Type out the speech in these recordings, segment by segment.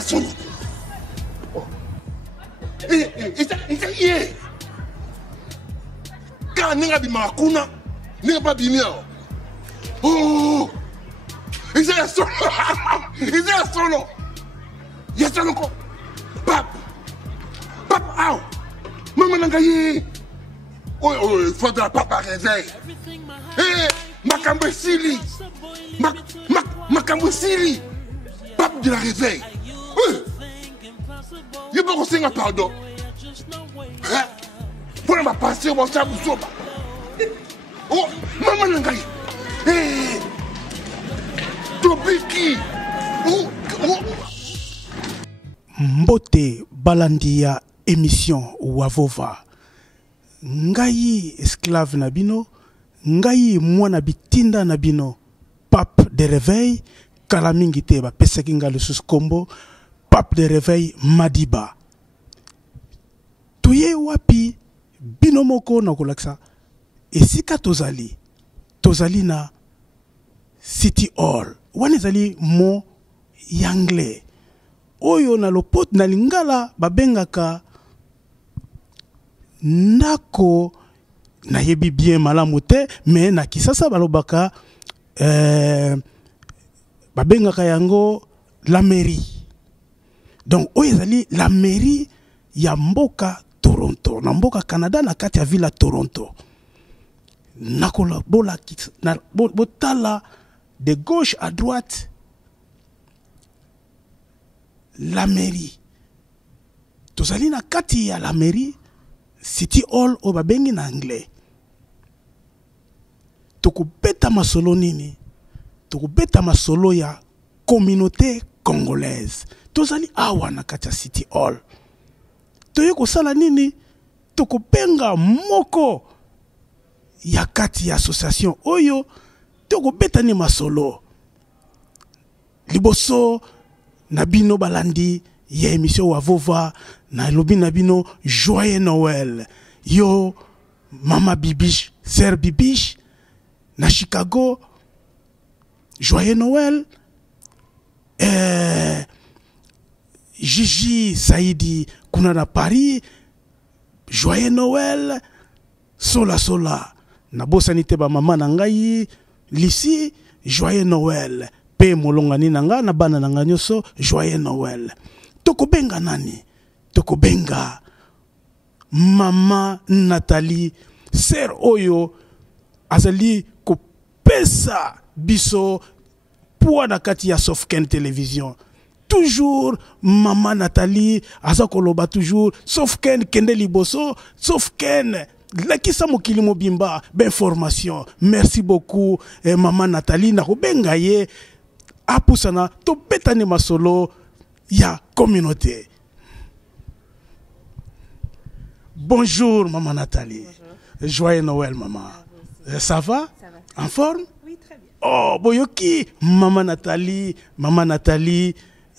son. Quand on a dit Makuna, on n'a pas dit non. Oh, il est solo. Il est solo. Il est solo. Pap, ah, maman n'a pas dit. Oh, il faudra papa réveil. Makambo Sili. Makambo Sili. Pape de la réveil. Il faut qu'on s'en pardon. Pour ne pas passer au sabre soba. Oh, maman Nangai. Tobiki. Mbote Balandia émission Wavova. Ngai esclave nabino. Ngai mwana bitinda nabino. Pape de réveil. Kalamingi teba pesekinga lusus kombo. Pape de réveil Madiba. Tuye wapi binomoko na kolaksa. Esika tozali. Tozali na City Hall. Wanezali mo yangle. Oyo na lopot na lingala babengaka ndako na yebi bien malamu te mais na kisasa balobaka babengaka yango la mairie. Donc oyo ezali la mairie ya mboka Toronto na mboka Canada na kati ya ville Toronto. Nakola bola na botala de gauche à droite la mairie. Tozali na kati ya la mairie City Hall o babengi na anglais. Tokubeta masolo nini? Tokubeta masolo ya communauté congolaise. Tozali awa na kati ya City Hall. Toye kosala nini? Tokobenga moko ya kati ya association oyo tokubeta ni masolo. Liboso Nabino balandi ya émission Wavova na lobi nabino joyeux Noël. Yo Mama Bibiche, Sœur Bibiche na Chicago joyeux Noël. Gigi Saidi kuna na Paris joyeux Noël. Sola na bosanite ba mama na ngai Lisi joyeux Noël. Pe molongani nanga na bana nanga nyoso joyeux Noël. Tokobenga nani? Tokobenga Mama Nathalie Sœur oyo azali kopesa biso pour na kati ya Sofken Télévision. Toujours Mama Nathalie azakoloba toujours Sofken kende liboso Sofken Lakisa mokili mobimba d'information. Merci beaucoup Mama Nathalie na kobenga ye apusana to betane masolo ya communauté. Bonjour Maman Nathalie. Bonjour. Joyeux Noël maman. Ça va? Ça va. En forme? Oui, très bien. Oh, boyoki Maman Nathalie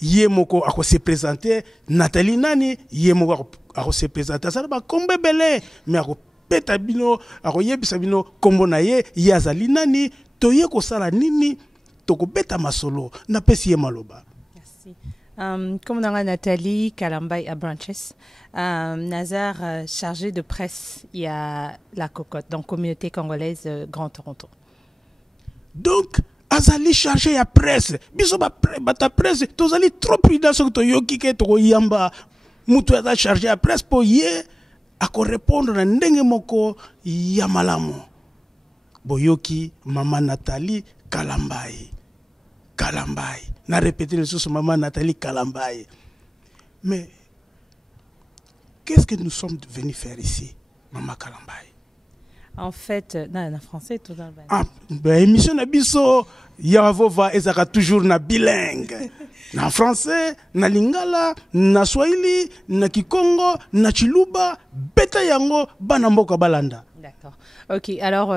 yemoko ako se présenter Nathalie nani yemoko ako se présenter ça ba kombe belé mais ako peta bino ako yebisa bino kombo na ye yazali nani toye ko sala nini toko beta masolo na pesi ye maloba. Merci. Comme dans Nathalie Kalambay à Branches, Nazar chargé de presse, il y a la cocotte, donc communauté congolaise Grand Toronto. Donc, Azali chargé à presse, biso ba presse, tozali trop prudent sur to yoki ke to yamba, mutu aza chargé à presse pour ye à répondre na ndenge moko ya malamu. Boyoki Maman Nathalie Kalambay. Na répété le sous Maman Nathalie Kalambay. Mais qu'est-ce que nous sommes venus faire ici, Maman Kalambay? En fait, en français, tout dans le ah, ben, émission Nabiso, Yavova ezaka toujours na bilingue. Na français, na lingala, na swahili, na kikongo, na chiluba, beta yango, banamboka balanda. D'accord. Ok, alors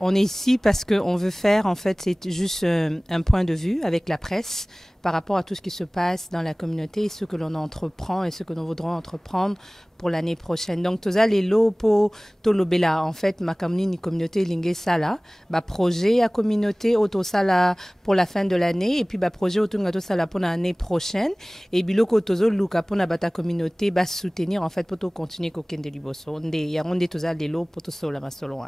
on est ici parce qu'on veut faire, en fait, c'est juste un point de vue avec la presse, par rapport à tout ce qui se passe dans la communauté et ce que l'on entreprend et ce que nous voudrons entreprendre pour l'année prochaine. Donc, tout ça, les lots pour Tolobela, en fait, ma communauté Lingue Sala, projet à communauté Auto Sala pour la fin de l'année et puis projet Auto Sala pour l'année prochaine. Et puis, l'autre Tozo Luka pour la communauté soutenir, en fait, pour continuer Koken de Liboso. Il y a tout ça, les lots pour tout ça, la solo.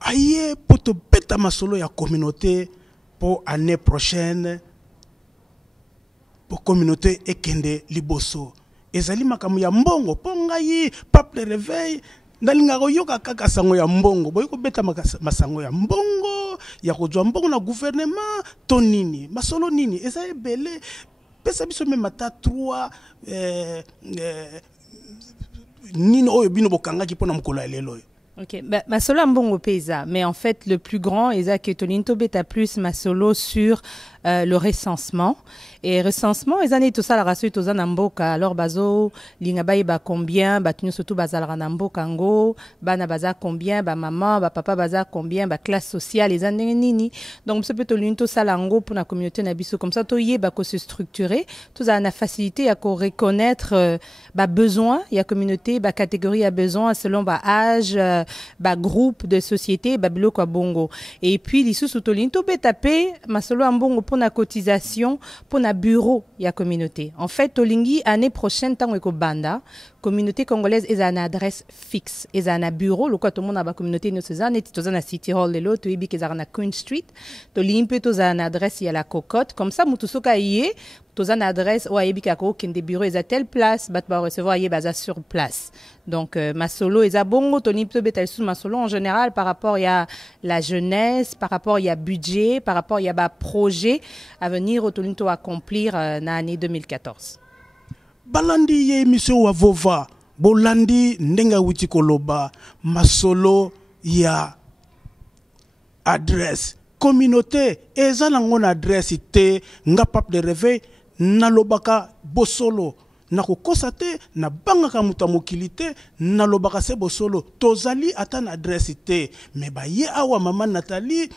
Aïe, pour te bêta ma solo, il y a communauté pour l'année prochaine, pour communauté Ekende Liboso. Ezali makamu ya mbongo ponga yi pape réveil ndalinga koyoka kaka sango ya mbongo boyiko beta masango ya mbongo ya kozwa mbongo na gouvernement to nini masolo nini eza ebele pesa biso me mata 3 nini oyo bino bokanga ki pona mukolo ya lelo. Ok, Masolo mbongo pesa, mais en fait le plus grand, Isaac Tolinto beta plus Masolo sur le recensement. Et recensement, ils ont tout ça la race tout ça namboka. Alors bazo lingabaye ba combien, ba tenu surtout bazal namboka ngo, ba na baza combien, ba maman, ba papa baza combien, ba classe sociale, les années nini. Donc ce peut Tolinto ça lango pour la communauté nabiso comme ça to yé ba ko se structurer, tout ça na facilité à ko reconnaître ba besoin, il y a communauté, ba catégorie a besoin selon ba âge, ba groupe de société, ba bilo kwa bongo. Et puis l'issue sous Tolinto betapé masolo mbongo pour la cotisation, pour la bureau ya communauté. En fait, Tolingi année prochaine tant que banda communauté congolaise est une adresse fixe, est un bureau. Le quoi tout le monde a ba communauté nous faisons, et tout ça na City Hall de l'autre, et puis na Queen Street. Tolingi peut tout ça une adresse il y a la cocotte. Comme ça, mutusoka yé, tout ça une adresse ou ayebi kako kin des bureaux est à telle place, bat ba recevoir yé baza sur place. Donc masolo est à bongo, Tolingi peut betal sous masolo en général par rapport il y a la jeunesse, par rapport il y a budget, par rapport il y a ba projet à venir au Tolinto accomplir na année 2014. Balandi ye émission wa vova bolandi ndenga witi koloba masolo ya adresse communauté ezala ngona adresse te nga pape de réveil nalobaka bosolo nakokosa te na bangaka muta mokili te nalobaka se bosolo tozali ata na adresse te mais ba ye awa maman Nathalie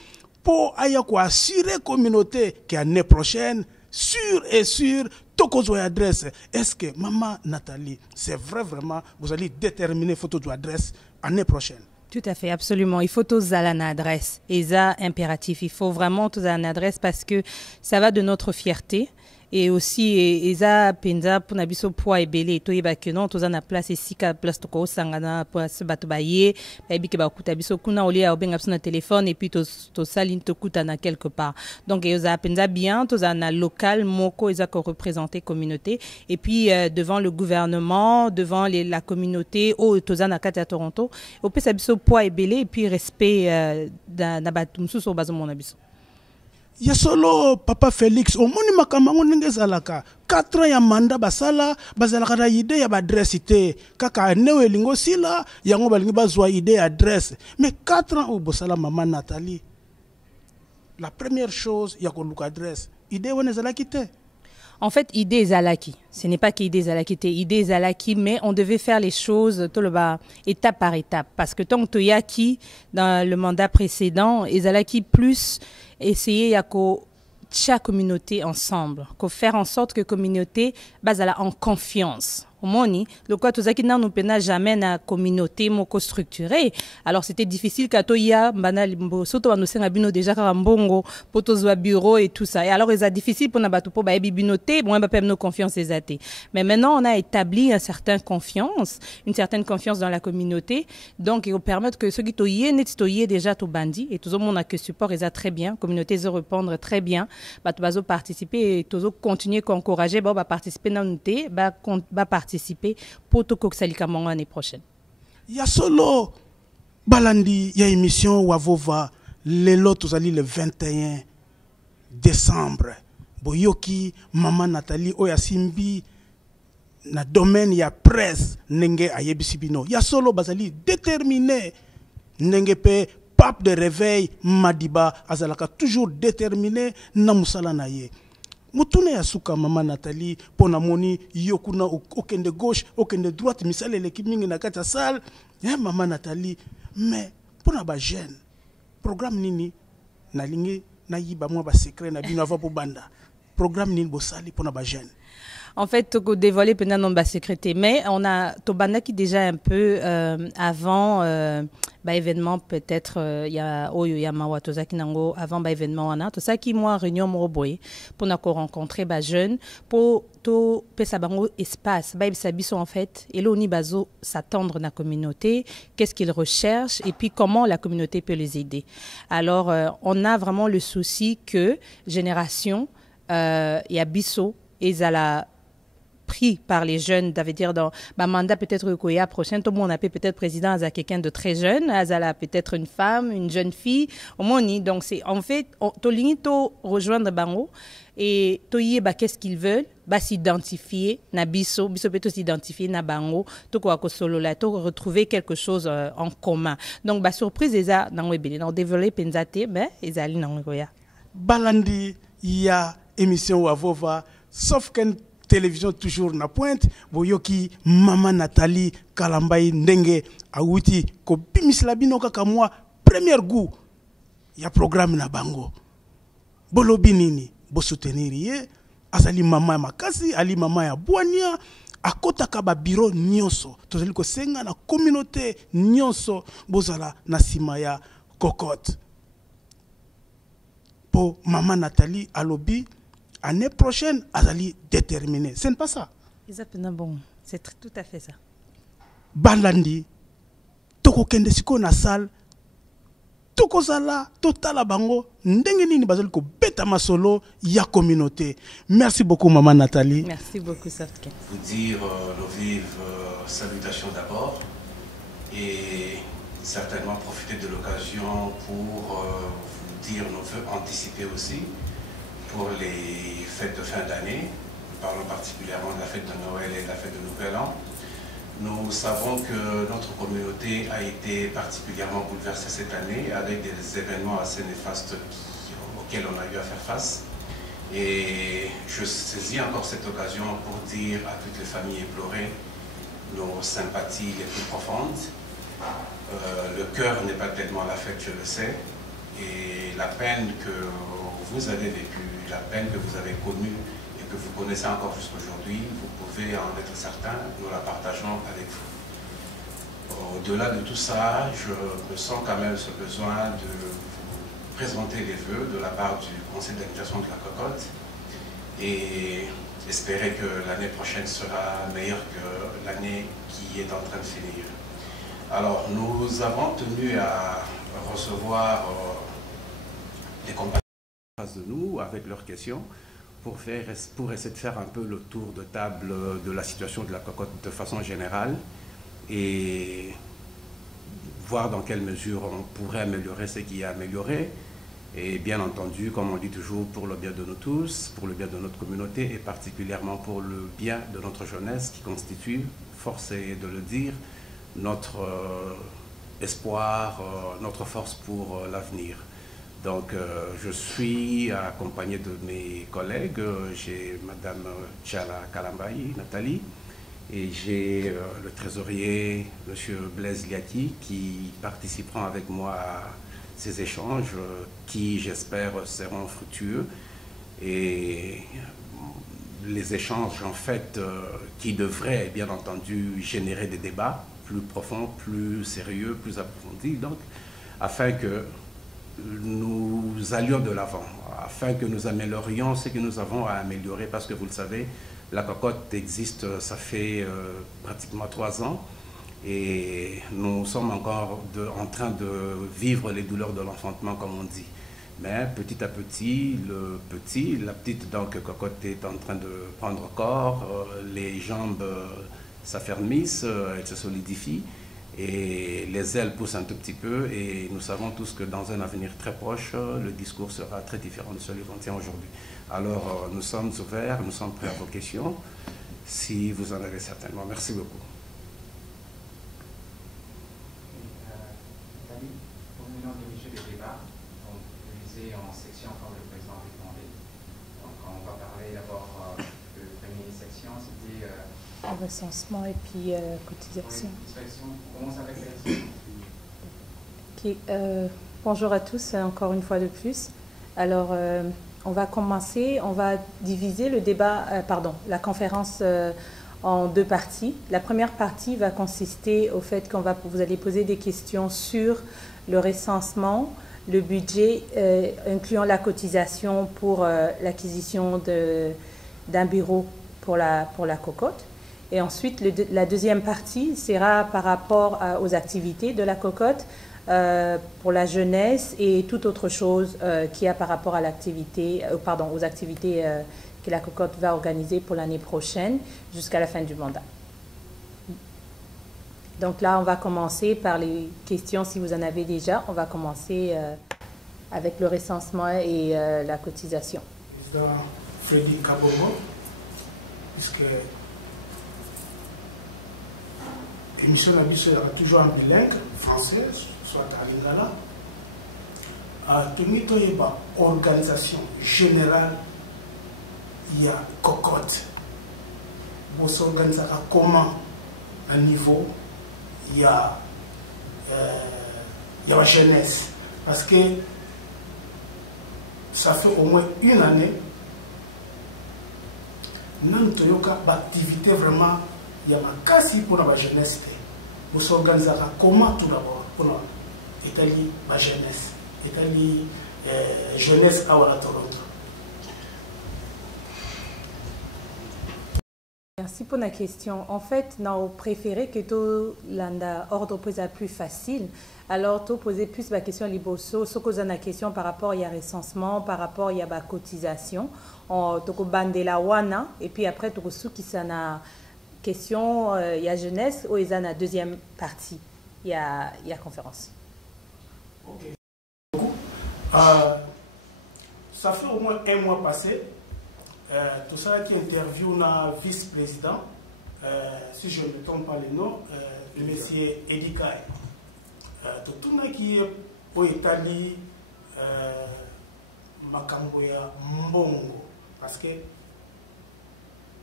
pour aya ko assurer communauté que année prochaine sûr et sûr Tokozo adresse. Est-ce que maman Nathalie, c'est vrai vraiment, vous allez déterminer photo de adresse l'année prochaine? Tout à fait, absolument. Il faut tous à une adresse. Et ça, impératif. Il faut vraiment tous à une adresse parce que ça va de notre fierté. Et aussi, Eza Penza pour nabiso poids et belé. To yeba que non, tous à na place ici, ka place toko sangana pour se battre bailler. Baby que ba kuta biso kuna oli a obenga sur téléphone et puis to saline to kuta na quelque part. Donc Eza Penza bien, tous à na local moko Eza ko représenter communauté. Et puis devant le gouvernement, devant la communauté, au tous à na kata Toronto. Au peut sabiso poids et belé et puis respect na batumsu so bazo mon abiso. Ya solo papa Félix omoni makamango ndenge zalaka 4 ans ya manda basala bazalaka na idée ya adresse te kaka newe lingo sila yango balingi bazwa idée adresse mais 4 ans au bosala maman Nathalie la première chose ya ko luka adresse idée wana zalaki te. En fait, idée Zalaki. Ce n'est pas qu'idée Zalaki, c'est idée Zalaki, mais on devait faire les choses tout le bas, étape par étape. Parce que tant que Toyaki, dans le mandat précédent, et Zalaki plus essayer à chaque communauté ensemble, faire en sorte que la communauté base en confiance. Au moni, le quoi tout ça qui nous pena jamais na communauté moko structurée. Alors c'était difficile quand toya banal surtout nous senga bino déjà karambongo potozwa bureau et tout ça. Et alors c'est difficile pour na batu po ba binoté bon ba pem nos confiance exacte. Mais maintenant on a établi une certaine confiance dans la communauté. Donc il permettre que ceux qui toyé net toyé déjà tout bandi et tout le monde a que support ça très bien, communauté se répondre très bien. Batu bazo participer et tout continuer encourager ba participer dans unité ba participer pour tout Koksalika l'année prochaine. Ya solo balandi ya émission Wavova lelo tozali le 21 décembre boyoki maman Nathalie oya simbi na domaine ya presse nenge ayebisi bino ya solo bazali déterminé nenge pe pape de réveil Madiba azalaka toujours déterminé na musala na ye. Mutune ya suka maman Nathalie pona moni yokuna aucun de gauche aucun de droite misale l'équipe mingi na kata salle maman Nathalie mais pona ba jeune programme nini na lingi na yiba mwa ba secret na bino avant pour banda programme nini bosali pour na jeune. En fait, tu dévoilé pendant notre sécurité, mais on a Tobanda qui déjà un peu avant événement peut-être il y a Oyo Yamawa Tozaki Nango avant événement on a tout ça qui moi réunion Moroboy pour nous rencontrer jeunes pour tout pesa bango espace sabiso en fait et là on y bazo s'attendre dans la communauté, qu'est-ce qu'ils recherchent et puis comment la communauté peut les aider. Alors on a vraiment le souci que génération il y a biso et la pris par les jeunes, ça veut dire dans ma mandat peut-être Koya prochain, tout le monde appelle peut-être président à quelqu'un de très jeune, à peut-être une femme, une jeune fille, au moins donc c'est en fait to rejoindre bango et to y qu'est-ce qu'ils veulent, s'identifier na biso peut s'identifier na bango, to ko solo la to retrouver quelque chose en commun. Donc surprise eza dans webele, dans développer penzate mais ezali na Koya. Balandi ya émission Wavova sauf qu'un télévision toujours na pointe boyoki mama Nathalie Kalambai ndenge awuti ko bimisla bino kaka moi premier goût ya programme na bango bolobi nini bo soutenir ye azali mama ya makasi ali mama ya bwania akotaka ba bureau nyonso tozali ko senga na communauté nyonso bozala na sima ya cocotte po mama Nathalie alobi année prochaine, Azali déterminé. Ce n'est pas ça. Exactement bon. C'est tout à fait ça. Balandi, toko kende siko na salle, toko sala, totala bango, ndenge nini bazali ko beta masolo ya communauté. Merci beaucoup maman Nathalie. Merci beaucoup Softken. Vous dire nos vives salutations d'abord et certainement profiter de l'occasion pour vous dire nos vœux anticipés aussi. Pour les fêtes de fin d'année, nous parlons particulièrement de la fête de Noël et de la fête de Nouvel An. Nous savons que notre communauté a été particulièrement bouleversée cette année avec des événements assez néfastes auxquels on a eu à faire face. Et je saisis encore cette occasion pour dire à toutes les familles éplorées nos sympathies les plus profondes. Le cœur n'est pas tellement la fête, je le sais, et la peine que vous avez vécue, la peine que vous avez connue et que vous connaissez encore jusqu'aujourd'hui, vous pouvez en être certain, nous la partageons avec vous. Au-delà de tout ça, je me sens quand même ce besoin de vous présenter les vœux de la part du conseil d'administration de la Cocotte et espérer que l'année prochaine sera meilleure que l'année qui est en train de finir. Alors, nous avons tenu à recevoir les compagnons de nous avec leurs questions pour essayer de faire un peu le tour de table de la situation de la Cocotte de façon générale et voir dans quelle mesure on pourrait améliorer ce qui est amélioré et bien entendu, comme on dit toujours, pour le bien de nous tous, pour le bien de notre communauté et particulièrement pour le bien de notre jeunesse qui constitue, force est de le dire, notre espoir, notre force pour l'avenir. Donc, je suis accompagné de mes collègues. J'ai Madame Tchala Kalambai, Nathalie, et j'ai le trésorier, Monsieur Blaise Liati, qui participeront avec moi à ces échanges qui, j'espère, seront fructueux. Et les échanges, en fait, qui devraient, bien entendu, générer des débats plus profonds, plus sérieux, plus approfondis, donc, afin que nous allions de l'avant, afin que nous améliorions ce que nous avons à améliorer, parce que vous le savez, la Cocotte existe, ça fait pratiquement 3 ans, et nous sommes encore en train de vivre les douleurs de l'enfantement, comme on dit. Mais petit à petit, la petite donc Cocotte est en train de prendre corps, les jambes s'affermissent, elles se solidifient, et les ailes poussent un tout petit peu, et nous savons tous que dans un avenir très proche, le discours sera très différent de celui qu'on tient aujourd'hui. Alors, nous sommes ouverts, nous sommes prêts à vos questions, si vous en avez certainement. Merci beaucoup. Nathalie, pour nous diriger le débat, on divisé en sections comme le président l'a demandé. Donc, on va parler d'abord de la première section, c'était... recensement et puis cotisation. On commence avec Okay, bonjour à tous, encore une fois de plus. Alors, On va commencer, on va diviser le débat, la conférence en deux parties. La première partie va consister au fait vous allez poser des questions sur le recensement, le budget, incluant la cotisation pour l'acquisition d'un bureau pour la cocotte. Et ensuite, la deuxième partie sera par rapport aux activités de la cocotte, pour la jeunesse et toute autre chose qui a par rapport à l'activité, aux activités que la cocotte va organiser pour l'année prochaine jusqu'à la fin du mandat. Donc là, on va commencer par les questions, si vous en avez déjà. On va commencer avec le recensement et la cotisation. Président Freddy Kabogo, puisque l'émission sera toujours en bilingue, français, soit à Lingala. Tout le monde organisation générale, il y a cocotte. Vous s'organisez comment à niveau, il y a la jeunesse. Parce que ça fait au moins une année, nous avons une activité vraiment, il y a ma casse pour la jeunesse. Vous s'organisez comment tout d'abord pour la jeunesse. Jeunesse à Toronto. Merci pour la question. En fait, nous avons préféré que tout l'ordre pose plus facile. Alors, tu posais plus la question liboso, ce que la question par rapport il y a recensement, par rapport il y a la cotisation, tu bande la wana et puis après tu as qui ça na question il y a jeunesse ou il y a la deuxième partie, il y a conférence. Ok. Ça fait au moins un mois passé. Tout ça qui interview le vice-président, si je ne me trompe pas le nom, le monsieur Edikaï. Tout le monde qui est au Italie, Makamboya Mbongo, parce que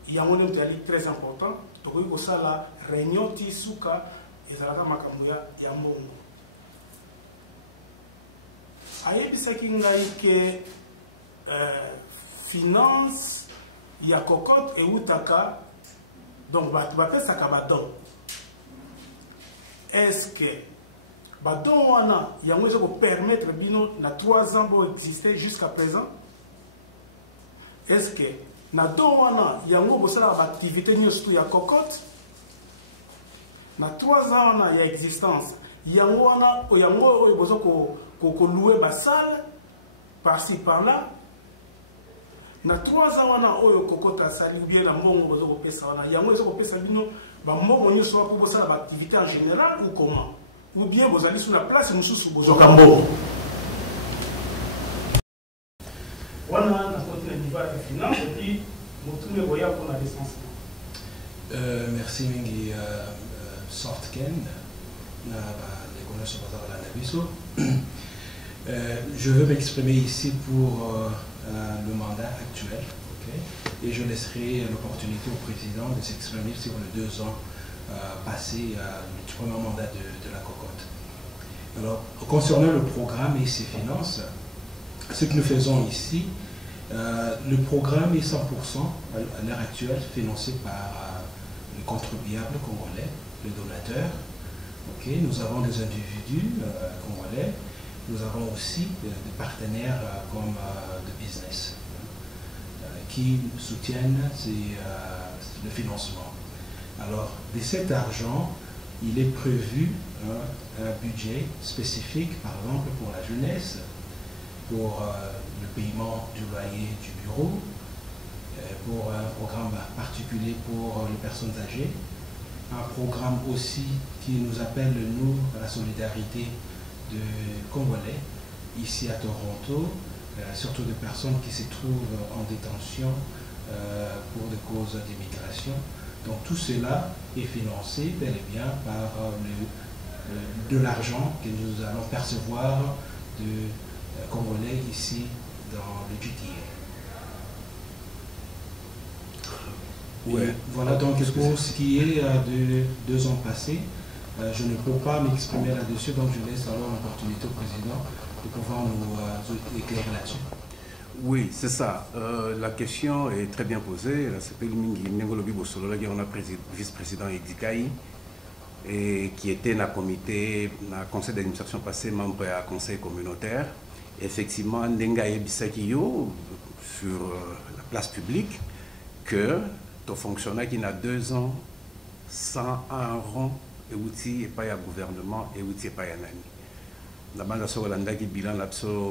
il y a un modèle très important. Donc, il y a la réunion Tisuka et la Makamboya Mbongo. Ayebisaki ngai ke finance ya cocotte et utaka donc bapesaka badon. Est-ce que badon wana yango eza permettre bino na 3 ans pour exister jusqu'à présent? Est-ce que na don wana yango bosala activité nyonso ya cocotte na 3 ans wana ya existence yango wana yango bozo ko louer ba salle par-ci par-là na 3 ans wana oyo kokota sali bien la mbongo bozo ko pesa wana yango ezo ko pesa bino ba mbongo nyonso ko bosala ba activité en général ou comment ou bien vous allez sur la place mususu bozo kambo wana na côté de niveau de finance et puis motume boya pour la recensement. Merci mingi Softken na les connaissances à la Nabiso. Je veux m'exprimer ici pour le mandat actuel, okay? Et je laisserai l'opportunité au président de s'exprimer sur les 2 ans passés du premier mandat de la cocotte. Alors, concernant le programme et ses finances, ce que nous faisons ici, le programme est 100% à l'heure actuelle financé par les contribuables congolais, les donateurs. Okay? Nous avons des individus congolais. Nous avons aussi des partenaires comme de business qui soutiennent le financement. Alors, de cet argent, il est prévu un budget spécifique, par exemple, pour la jeunesse, pour le paiement du loyer du bureau, pour un programme particulier pour les personnes âgées, un programme aussi qui nous appelle, nous, à la solidarité de Congolais ici à Toronto, surtout de personnes qui se trouvent en détention pour des causes d'immigration. Donc tout cela est financé bel et bien par de l'argent que nous allons percevoir de Congolais ici dans le GTA. Ouais. Voilà donc pour ce qui est de 2 ans passés. Je ne peux pas m'exprimer là-dessus, donc je laisse alors l'opportunité au président de pouvoir nous éclairer là-dessus. Oui, c'est ça. La question est très bien posée. C'est on a vice-président Edikaï, et qui était dans le comité, dans le conseil d'administration passé, membre à conseil communautaire. Effectivement, Ndenga Ebisakiyo, sur la place publique, que ton fonctionnaire qui n'a 2 ans, sans un rond, et outil et pas un gouvernement, et outil et pas un ami. La bande qui bilan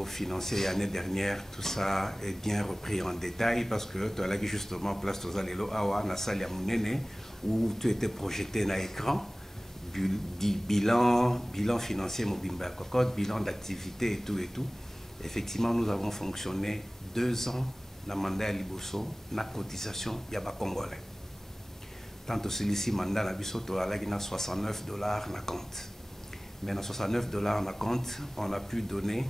financier l'année dernière, tout ça est bien repris en détail parce que tu as justement place aux allélos awa na salle ya munene où tu étais projeté dans l'écran, bilan financier mobimba cocotte, bilan d'activité et tout. Effectivement, nous avons fonctionné 2 ans dans le mandat à Liboso, na cotisation yaba congolais. Tant que celui-ci mandat na biso to alagi na $69 na compte. Mais dans $69 na compte, on a pu donner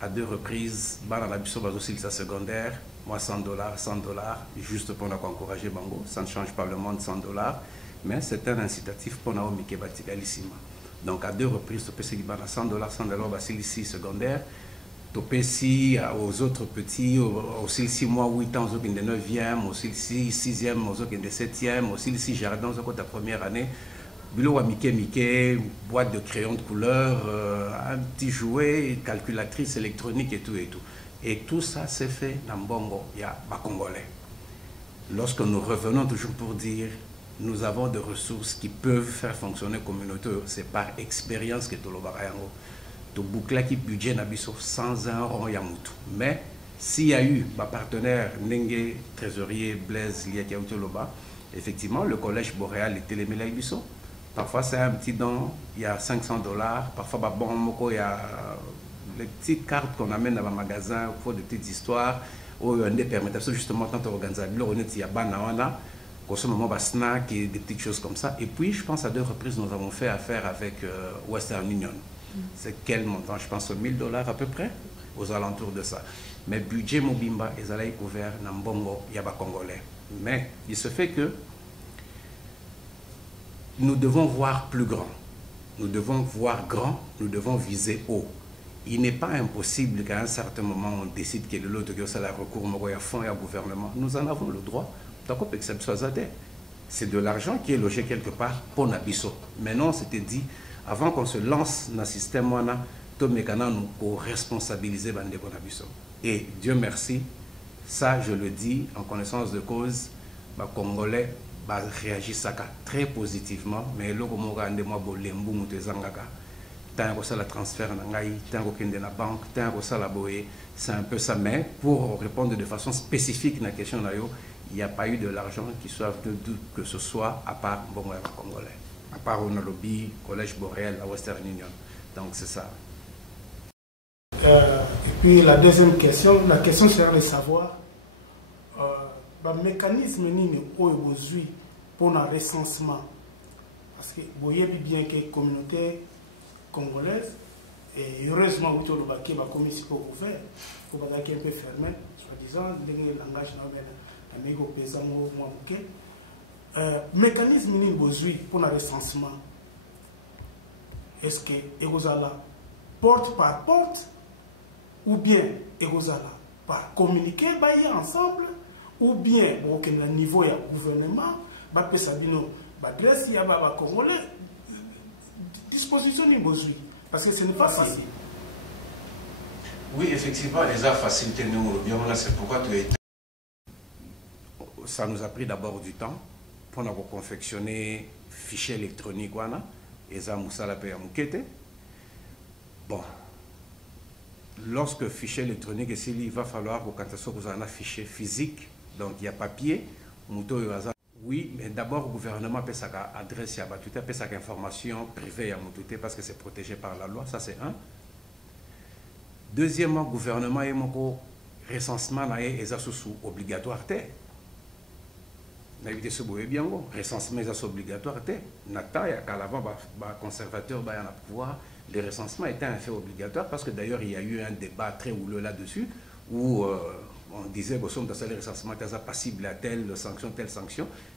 à 2 reprises, dans la biso aussi sa secondaire, moi $100, juste pour encourager Bango. Ça ne change pas le monde, $100, mais c'est un incitatif pour nous Mike Batigalissima. Donc à 2 reprises, tu peux se dire $100, ici secondaire. Tu peux si aux autres petits, aussi 6 mois, 8 ans, aux autres de 9e, aussi 6e, aux autres de 7e, aussi 6 jardins, aux autres de la première année. Bilo wa Mickey, boîte de crayons de couleur, un petit jouet, calculatrice électronique et tout. Et tout ça c'est fait dans Bongo, il y a pas congolais. Lorsque nous revenons toujours pour dire, nous avons des ressources qui peuvent faire fonctionner la communauté, c'est par expérience que tout le barayango. Tout boucler qui budget n'abisso sans un rond yamutu. Mais s'il y a eu ma partenaire Nenge, trésorier Blaise Liakiautoloba, effectivement le collège boréal était les Melaïbiso. Parfois c'est un petit don, il y a $500, parfois bon, il y a les petites cartes qu'on amène dans le magasin pour des petites histoires, où on des permettait justement tant organiser il y a banawana, consommer snack et des petites choses comme ça. Et puis je pense à 2 reprises nous avons fait affaire avec Western Union. C'est quel montant? Je pense aux $1000 à peu près, aux alentours de ça. Mais budget Mobimba, ils allaient couvert dans Bongo, il y a pas congolais. Mais il se fait que nous devons voir plus grand. Nous devons voir grand, nous devons viser haut. Il n'est pas impossible qu'à un certain moment, on décide que l'autre que ça la recours à fond et au gouvernement. Nous en avons le droit. C'est de l'argent qui est logé quelque part pour Nabiso. Maintenant, on s'était dit, avant qu'on se lance dans le système, nous co-responsabiliser Nabiso. Et Dieu merci, ça je le dis en connaissance de cause, les Congolais réagissent très positivement, mais le tant que ça la transfert tant que la banque, tant que ça la boye, c'est un peu ça. Mais pour répondre de façon spécifique à la question, il n'y a pas eu de l'argent qui soit de doute que ce soit à part Bongo Congolais, à part on a lobby, Collège Boréal, la Western Union. Donc c'est ça. Et puis la deuxième question, la question serait de savoir le mécanisme aujourd'hui pour le recensement. Parce que vous voyez bien que la communauté congolaise, et heureusement, vous avez une commission ouverte, il faut un peu fermé, soi-disant, le langage mécanisme aujourd'hui pour le recensement. Est-ce que vous allez porte par porte ou bien vous allez par communiquer ensemble ou bien au niveau du gouvernement, adresse il y a Congolais disposition aujourd'hui parce que ce n'est pas facile. Oui, effectivement, les a facilité nous. C'est pourquoi tu es. Ça nous a pris d'abord du temps pour nous confectionner fichier électronique et ça Moussala paye à Moukete. Bon, lorsque fichier électronique est il va falloir que vous avez un fichier physique, donc il y a papier, oui, mais d'abord le gouvernement peut s'adresser à Batouté, peut s'adresser information privée à Moutouté parce que c'est protégé par la loi, ça c'est un. Deuxièmement, le gouvernement est mon recensement sous obligatoire. Recensement est obligatoire. Conservateur pouvoir. Le recensement était un fait obligatoire parce que d'ailleurs il y a eu un débat très houleux là-dessus où on disait que le recensement est passible à telle sanction.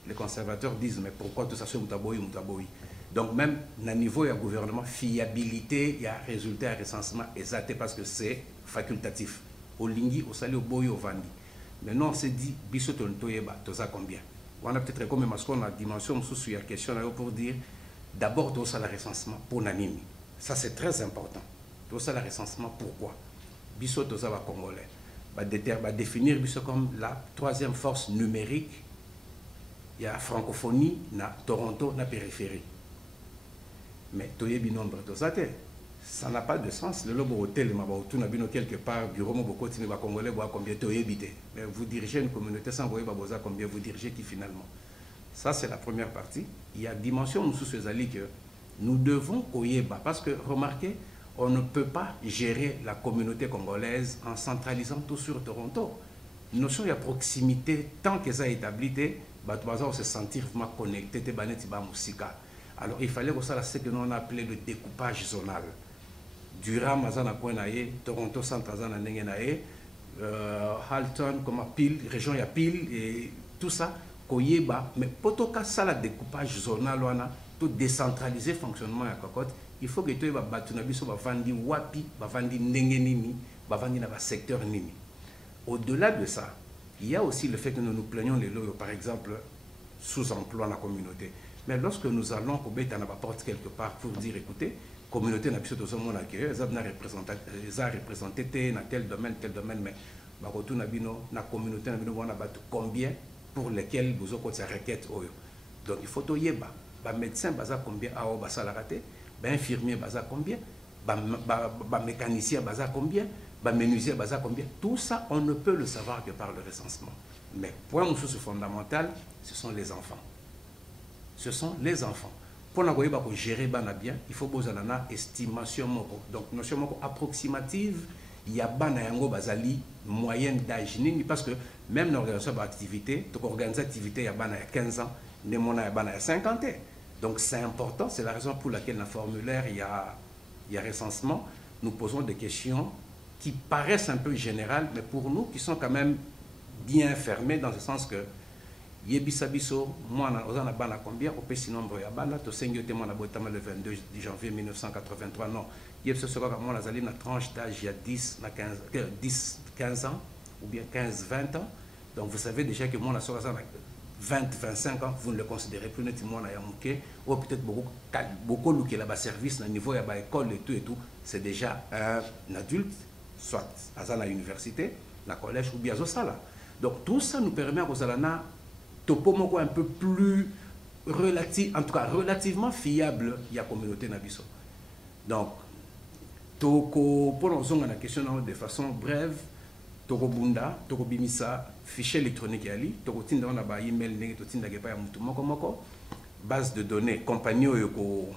Les conservateurs disent mais pourquoi tout ça c'est Moutaboui. Donc même au niveau du gouvernement, fiabilité, il y a résultat à recensement exact parce que c'est facultatif. au Lingi, au Sali, au Boyo, au Vandi. Maintenant, on s'est dit, biso tontoyeba, toza combien? On a peut-être comme parce qu'on a dimension sous la question pour dire, d'abord, tout ça le recensement pour Nanini. Ça, c'est très important. Tout ça le recensement, pourquoi? Biso toza va congolais. Va définir biso comme la troisième force numérique. Il y a francophonie, na Toronto, na périphérie. Mais toyebi nombre de ça, ça n'a pas de sens. Le logo hôtel, tout n'a bien quelque part, bureau, beaucoup de Congolais, combien toyebi. Mais vous dirigez une communauté sans voyer combien vous dirigez qui finalement. Ça, c'est la première partie. Il y a dimension nous sous ces alliés que nous devons koyeba. Parce que, remarquez, on ne peut pas gérer la communauté congolaise en centralisant tout sur Toronto. Notion de proximité, tant que ça est établi, on se sentir vraiment connecté, alors il fallait que ça, c'est que nous on a appelé le découpage zonal. Durham, Toronto Centre, Halton, comme Peel, région ya Peel et tout ça, Koyeba, mais pour tout cas ça le découpage zonal, on a tout décentraliser le fonctionnement à cocotte. Il faut que tu aies vandi wapi, vandi nengenini, vandi na secteur nini. Au-delà de ça, il y a aussi le fait que nous nous plaignons les lots, par exemple, sous-emploi dans la communauté. Mais lorsque nous allons au Béta, na porte quelque part pour dire, écoutez, communauté n'a pas besoin de ce monde accueilli, ils ont représenté dans tel domaine, mais la communauté n'a pas combien pour lesquels vous avez cette requête. Donc il faut que les médecins ont combien à raté, les infirmiers ont combien, les mécaniciens ont combien, les menuisiers ont combien. Tout ça, on ne peut le savoir que par le recensement. Mais point fondamental, ce sont les enfants. Ce sont les enfants. Pour gérer bien, il faut que une estimation. Donc, notion approximative, il y a une moyenne d'âge. Parce que même dans l'organisation d'activité, tu organises l'activité il y a 15 ans, il y a 50 ans. Donc, c'est important. C'est la raison pour laquelle dans le formulaire, il y a recensement. Nous posons des questions qui paraissent un peu générales, mais pour nous, qui sont quand même bien fermées, dans le sens que Yebisabiso, moi, on a ban combien au petit nombre ya bana to sengi te moi na le 22 janvier 1983 non. Yebisabiso quand moi la na tranche d'âge il y a 10 na 15 ans ou bien 15-20 ans. Donc vous savez déjà que moi la sora 20-25 ans, vous ne le considérez plus nettement na yamuke ou peut-être beaucoup qui là-bas service na niveau ya ba école et tout, c'est déjà un adulte soit à la université, la collège ou bien à sala. Donc tout ça nous permet à Rosalana topo un peu plus relatif, en tout cas relativement fiable, il y a communauté nabiso. Donc, pour nous la question de façon brève, toko bunda, toko bimisa, fichier électronique yali, toko tinda on a ba email negi to tinda ke pa ya mutu moko, base de données, compagnie oyoko,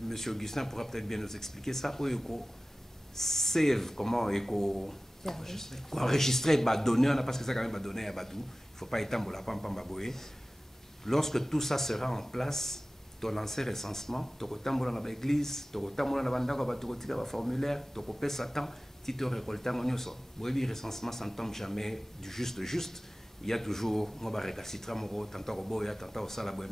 Monsieur Augustin pourra peut-être bien nous expliquer ça, oyoko save comment oyoko enregistrer ba données, parce que ça quand même ba données à badou. Il ne faut pas étendre la pambaboé. Lorsque tout ça sera en place, tu lancer recensement, tu vas dans l'église, tu vas dans la formulaire, tu vas Satan, tu te récoltes le recensement, ça ne tombe jamais du juste. Il y a toujours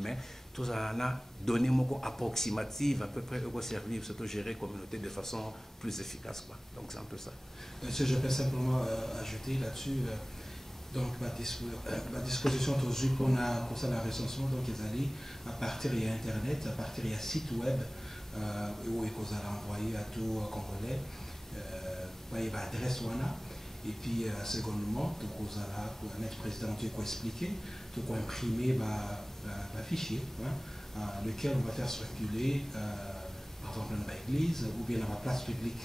mais tout ça a donné une approximative à peu près au servir, surtout gérer la communauté de façon plus efficace. Donc c'est un peu ça. Si je peux simplement ajouter là-dessus. Donc, ma disposition pour la recensement, donc ils allaient à partir de Internet, à partir de site web, où ils allaient envoyer à tout Congolais, il y a l'adresse et puis secondement, donc ils allaient mettre président qui expliquer, donc imprimer un fichier, lequel on va faire circuler, par exemple dans l'église ou bien dans la place publique,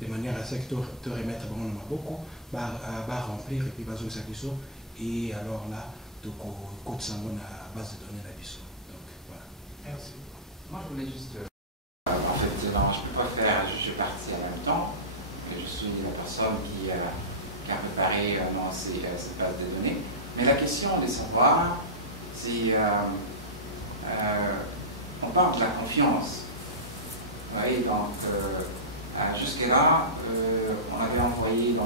de manière à ce que tu remettes beaucoup, remplir et puis et alors là, tu codes ça dans la base de données d'Abisso. Donc voilà. Merci. Moi je voulais juste. En fait, non, je ne peux pas faire un juge parti en même temps. Je suis la personne qui a préparé cette base de données. Mais la question de savoir, c'est. On parle de la confiance. Oui, donc. Jusque-là, on avait envoyé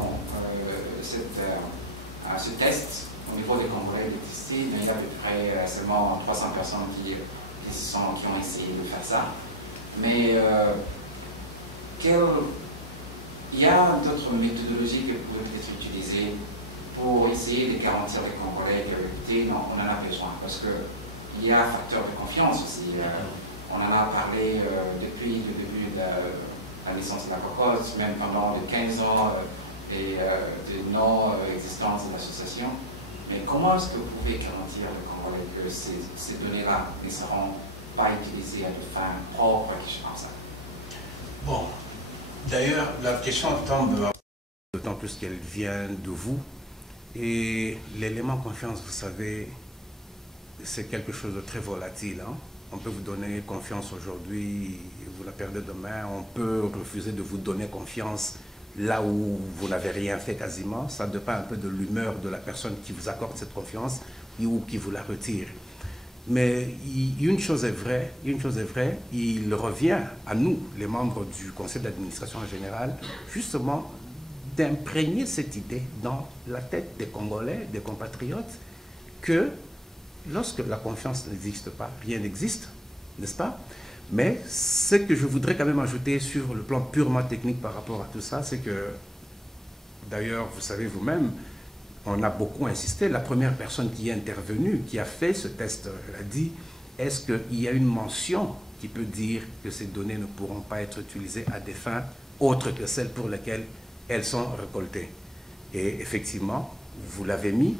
ce test au niveau des Congolais testés, mais il y a à peu près seulement 300 personnes qui ont essayé de faire ça. Mais quelle il y a d'autres méthodologies que peuvent être utilisées pour essayer de garantir les Congolais que, écoutez, non, on en a besoin, parce qu'il y a un facteur de confiance aussi. On en a parlé depuis le début de la naissance de la cocotte, même pendant les 15 ans et de non-existence de l'association. Mais comment est-ce que vous pouvez garantir les Congolais que ces données-là ne seront pas utilisées à des fins propres, quelque chose comme ça? Bon, d'ailleurs, la question tombe d'autant plus qu'elle vient de vous. Et l'élément confiance, vous savez, c'est quelque chose de très volatile. Hein? On peut vous donner confiance aujourd'hui, vous la perdez demain. On peut refuser de vous donner confiance là où vous n'avez rien fait quasiment. Ça dépend un peu de l'humeur de la personne qui vous accorde cette confiance ou qui vous la retire. Mais une chose est vraie, il revient à nous, les membres du conseil d'administration en général, justement d'imprégner cette idée dans la tête des Congolais, des compatriotes, que lorsque la confiance n'existe pas, rien n'existe, n'est-ce pas? Mais ce que je voudrais quand même ajouter sur le plan purement technique par rapport à tout ça, c'est que, d'ailleurs, vous savez vous-même, on a beaucoup insisté. La première personne qui est intervenue, qui a fait ce test, a dit, est-ce qu'il y a une mention qui peut dire que ces données ne pourront pas être utilisées à des fins autres que celles pour lesquelles elles sont récoltées? Et effectivement, vous l'avez mis,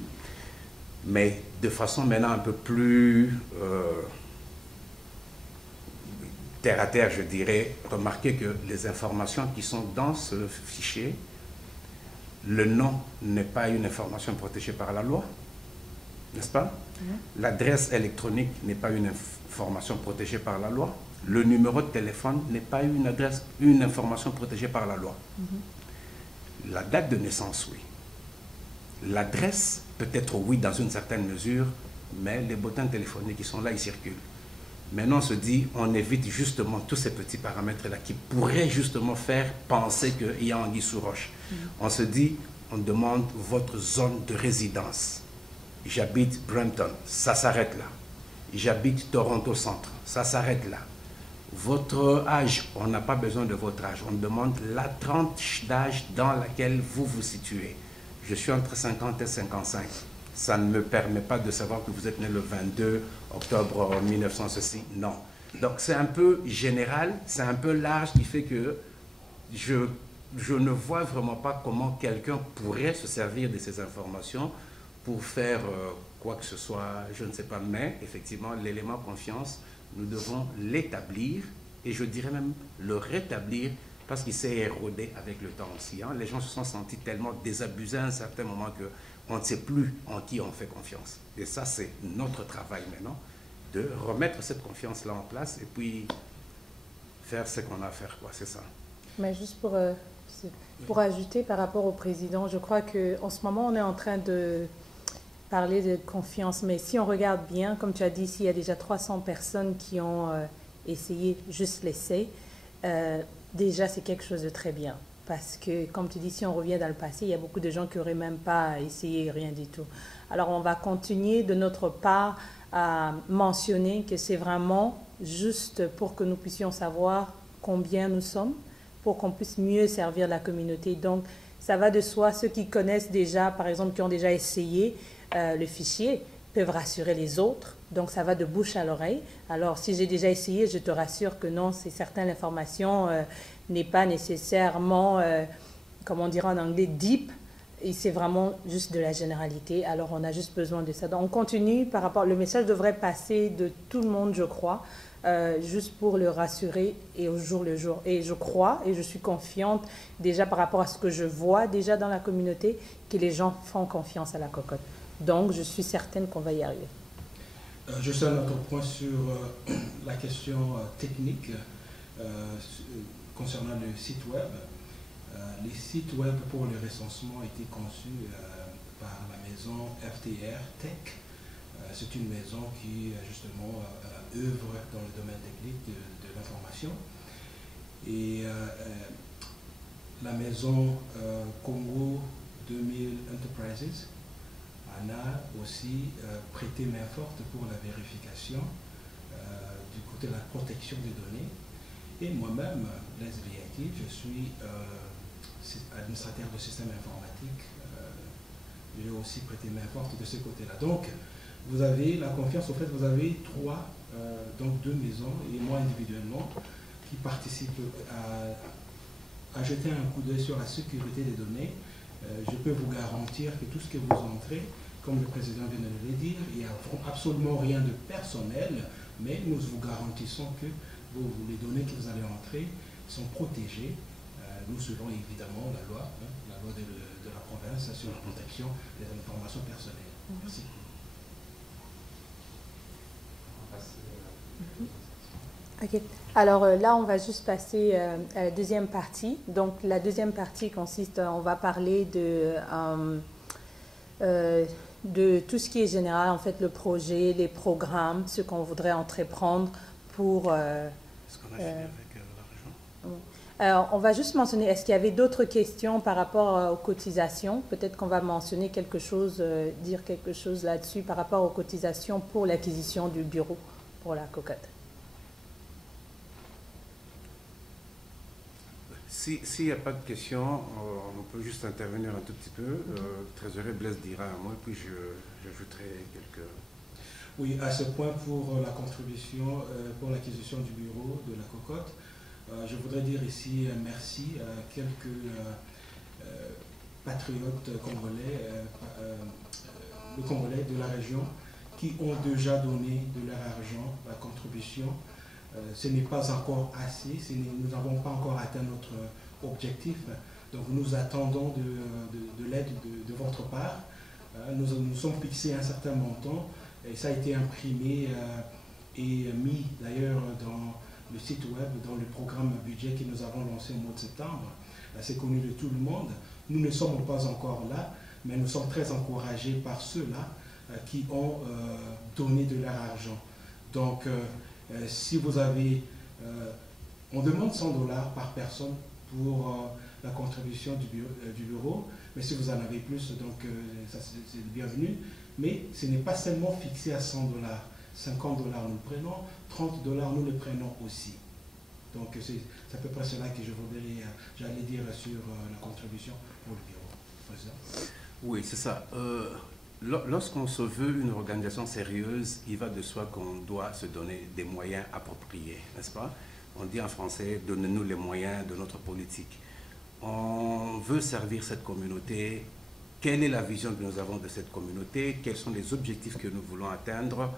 mais de façon maintenant un peu plus terre à terre, je dirais. Remarquez que les informations qui sont dans ce fichier, le nom n'est pas une information protégée par la loi, n'est-ce pas? L'adresse électronique n'est pas une information protégée par la loi. Le numéro de téléphone n'est pas une information protégée par la loi. La date de naissance, oui. L'adresse, peut-être oui, dans une certaine mesure, mais les bottins téléphoniques qui sont là, ils circulent. Maintenant, on se dit, on évite justement tous ces petits paramètres-là qui pourraient justement faire penser qu'il y a anguille sous roche. On se dit, on demande votre zone de résidence. J'habite Brampton, ça s'arrête là. J'habite Toronto Centre, ça s'arrête là. Votre âge, on n'a pas besoin de votre âge. On demande la tranche d'âge dans laquelle vous vous situez. Je suis entre 50 et 55. Ça ne me permet pas de savoir que vous êtes né le 22 octobre 1900 ceci. Non. Donc c'est un peu général, c'est un peu large, qui fait que je ne vois vraiment pas comment quelqu'un pourrait se servir de ces informations pour faire quoi que ce soit, je ne sais pas. Mais effectivement, l'élément confiance, nous devons l'établir, et je dirais même le rétablir, parce qu'il s'est érodé avec le temps aussi. Hein. Les gens se sont sentis tellement désabusés à un certain moment qu'on ne sait plus en qui on fait confiance. Et ça, c'est notre travail maintenant, de remettre cette confiance-là en place et puis faire ce qu'on a à faire, quoi. C'est ça. Mais juste pour ajouter par rapport au président, je crois qu'en ce moment, on est en train de parler de confiance. Mais si on regarde bien, comme tu as dit, s'il y a déjà 300 personnes qui ont essayé juste l'essai, déjà, c'est quelque chose de très bien. Parce que, comme tu dis, si on revient dans le passé, il y a beaucoup de gens qui n'auraient même pas essayé rien du tout. Alors, on va continuer de notre part à mentionner que c'est vraiment juste pour que nous puissions savoir combien nous sommes, pour qu'on puisse mieux servir la communauté. Donc, ça va de soi. Ceux qui connaissent déjà, par exemple, qui ont déjà essayé le fichier, peuvent rassurer les autres. Donc, ça va de bouche à l'oreille. Alors, si j'ai déjà essayé, je te rassure que non, c'est certain, l'information n'est pas nécessairement, comme on dirait en anglais, deep. Et c'est vraiment juste de la généralité. Alors, on a juste besoin de ça. Donc, on continue par rapport... Le message devrait passer de tout le monde, je crois, juste pour le rassurer et au jour le jour. Et je crois et je suis confiante déjà par rapport à ce que je vois déjà dans la communauté, que les gens font confiance à la cocotte. Donc, je suis certaine qu'on va y arriver. Juste un autre point sur la question technique concernant le site web. Les sites web pour le recensement ont été conçus par la maison FTR Tech. C'est une maison qui, justement, œuvre dans le domaine technique de l'information. Et la maison Congo 2000 Enterprises en a aussi prêté main forte pour la vérification du côté de la protection des données. Et moi-même, Blaise Biaki, je suis administrateur de système informatique, j'ai aussi prêté main forte de ce côté-là. Donc, vous avez la confiance, en fait, vous avez donc 2 maisons, et moi individuellement, qui participent à jeter un coup d'œil sur la sécurité des données. Je peux vous garantir que tout ce que vous entrez, comme le président vient de le dire, il n'y a absolument rien de personnel, mais nous vous garantissons que les données que vous allez entrer sont protégées. Nous suivons évidemment la loi de la province sur la protection des informations personnelles. Merci. Ok. Alors là, on va juste passer à la deuxième partie. Donc la deuxième partie consiste, on va parler de tout ce qui est général, en fait, le projet, les programmes, ce qu'on voudrait entreprendre pour... Ce qu'on a fait avec la région. Alors, on va juste mentionner, est-ce qu'il y avait d'autres questions par rapport aux cotisations? Peut-être qu'on va mentionner quelque chose, dire quelque chose là-dessus par rapport aux cotisations pour l'acquisition du bureau pour la cocotte. S'il n'y a pas de questions, on peut juste intervenir un tout petit peu. Le trésorier Blaise dira un mot, puis j'ajouterai quelques... Oui, à ce point, pour la contribution pour l'acquisition du bureau de la cocotte, je voudrais dire ici merci à quelques patriotes congolais, le Congolais de la région, qui ont déjà donné de leur argent, la contribution. Ce n'est pas encore assez, nous n'avons pas encore atteint notre objectif, donc nous attendons de l'aide de votre part. Nous sommes fixés un certain montant, et ça a été imprimé et mis d'ailleurs dans le site web, dans le programme budget que nous avons lancé au mois de septembre. C'est connu de tout le monde. Nous ne sommes pas encore là, mais nous sommes très encouragés par ceux-là qui ont donné de leur argent. Donc, si vous avez, on demande 100 $ par personne pour la contribution du bureau, mais si vous en avez plus, donc c'est bienvenu. Mais ce n'est pas seulement fixé à 100 $. 50 $ nous le prenons, 30 $ nous le prenons aussi. Donc c'est à peu près cela que j'allais dire sur la contribution pour le bureau. Président. Oui, c'est ça. Lorsqu'on se veut une organisation sérieuse, il va de soi qu'on doit se donner des moyens appropriés, n'est-ce pas? On dit en français, donnez-nous les moyens de notre politique. On veut servir cette communauté. Quelle est la vision que nous avons de cette communauté? Quels sont les objectifs que nous voulons atteindre?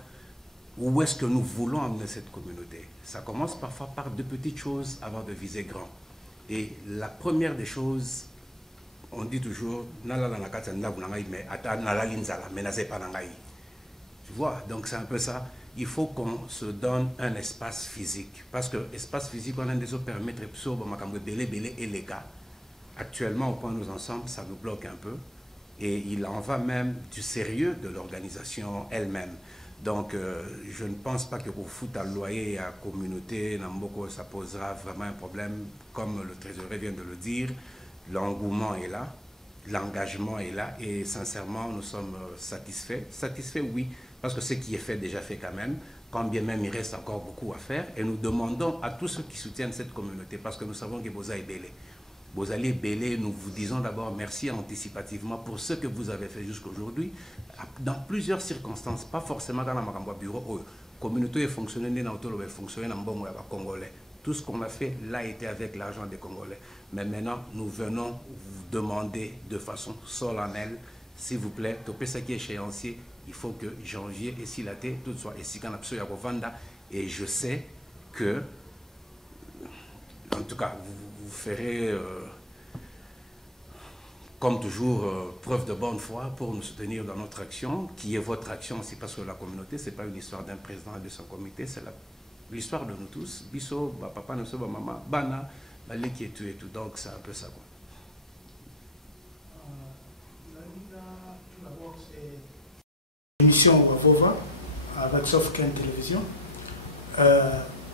Où est-ce que nous voulons amener cette communauté? Ça commence parfois par de petites choses avant de viser grand. Et la première des choses, on dit toujours, tu vois, donc c'est un peu ça. Il faut qu'on se donne un espace physique. Parce que l'espace physique, on a des autres permettre et les cas. Actuellement, au point où nous en sommes, ça nous bloque un peu. Et il en va même du sérieux de l'organisation elle-même. Donc, je ne pense pas que pour foutre à loyer à la communauté, ça posera vraiment un problème. Comme le trésorier vient de le dire, l'engouement est là, l'engagement est là, et sincèrement, nous sommes satisfaits. Satisfaits, oui, parce que ce qui est fait, déjà fait quand même, quand bien même il reste encore beaucoup à faire, et nous demandons à tous ceux qui soutiennent cette communauté, parce que nous savons que Boza est belé. Boza est belé, nous vous disons d'abord merci anticipativement pour ce que vous avez fait jusqu'aujourd'hui, dans plusieurs circonstances, pas forcément dans la Maramboa Bureau, la communauté est fonctionnée dans le fonctionné dans le Congolais. Tout ce qu'on a fait là était avec l'argent des Congolais. Mais maintenant, nous venons vous demander de façon solennelle, s'il vous plaît, topé ce qui est échéancier, il faut que janvier et si la tête, tout soit ici quand absolument Vanda. Et je sais que, en tout cas, vous ferez, comme toujours, preuve de bonne foi pour nous soutenir dans notre action, qui est votre action aussi, parce que la communauté, ce n'est pas une histoire d'un président et de son comité, c'est l'histoire de nous tous. Bisso, papa, maman, Bana, qui est tout et tout. Donc, c'est un peu ça, quoi. Émission Wavova avec Sofken Télévision.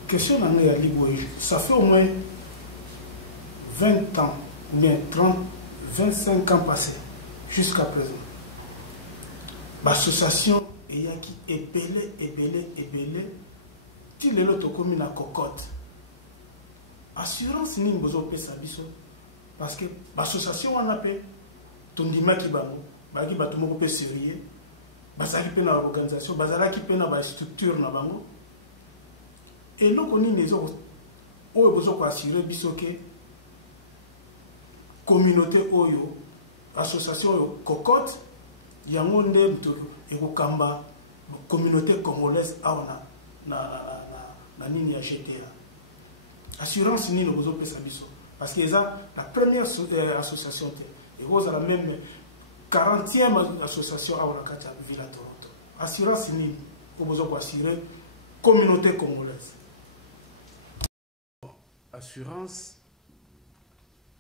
Question d'année à Liboï. Ça fait au moins 20 ans, ou bien 30, 25 ans passés jusqu'à présent. L'association qui est belée, tu l'as l'autre commune à cocotte. Assurance ni mbozo pesa biso. parce que l'association on appelle tondimaki bango baki bato moko pe sérieux bazali pe na organisation bazalaki pe na ba structure na bango et loko nini ezo oyo bozo ko assurer biso ke communauté oyo association oyo cocotte yango nde ekokamba communauté congolaise aona na nini ya GTA assurance nini bozo pesa biso parce que ça la première association et vous avez même 40e association à la Ville à Toronto. Assurance ni pour vous assurer communauté congolaise. Assurance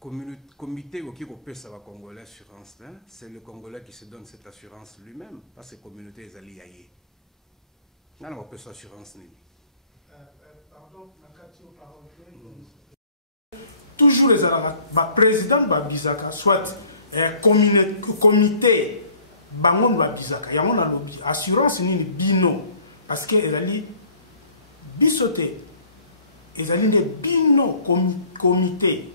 comité qui opère ça va congolais assurance, c'est le Congolais qui se donne cette assurance lui-même parce que communauté est alliée. Non, on peut assurance ni. Pardon, toujours les président Babizaka, soit comité Bangon Babizaka, il y a un lobby. Assurance ni bino, parce que les bisoté, les bino comité,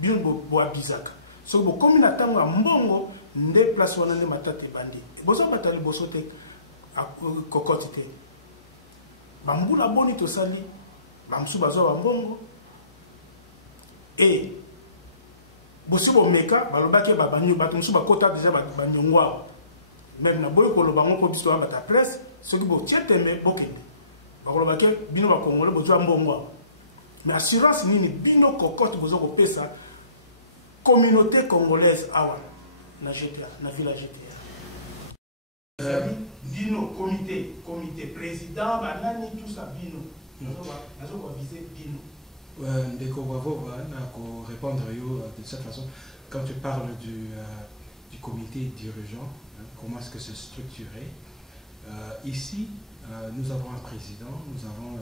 bino Babizaka. So, comme il attend un mbongo, ne place on a matate bandi. Et vous avez battu bosote à cocotte. Bambou la boni to sali, bamsou bazo bambongo. Et si vous avez un kota déjà même na boy ko lobango ko biso ba ta presse ce qui vous tient mais bokende ba ko lobake bino ba congolais bozo mbongo mais assurance nini bino cocotte bozo ko pesa communauté congolaise awa na GTA na village GTA bino comité président banani tout ça bino nazo ko viser bino. Ndeko Wavova pour répondre de cette façon, quand tu parles du comité dirigeant, comment est-ce que c'est structuré, ici nous avons un président, nous avons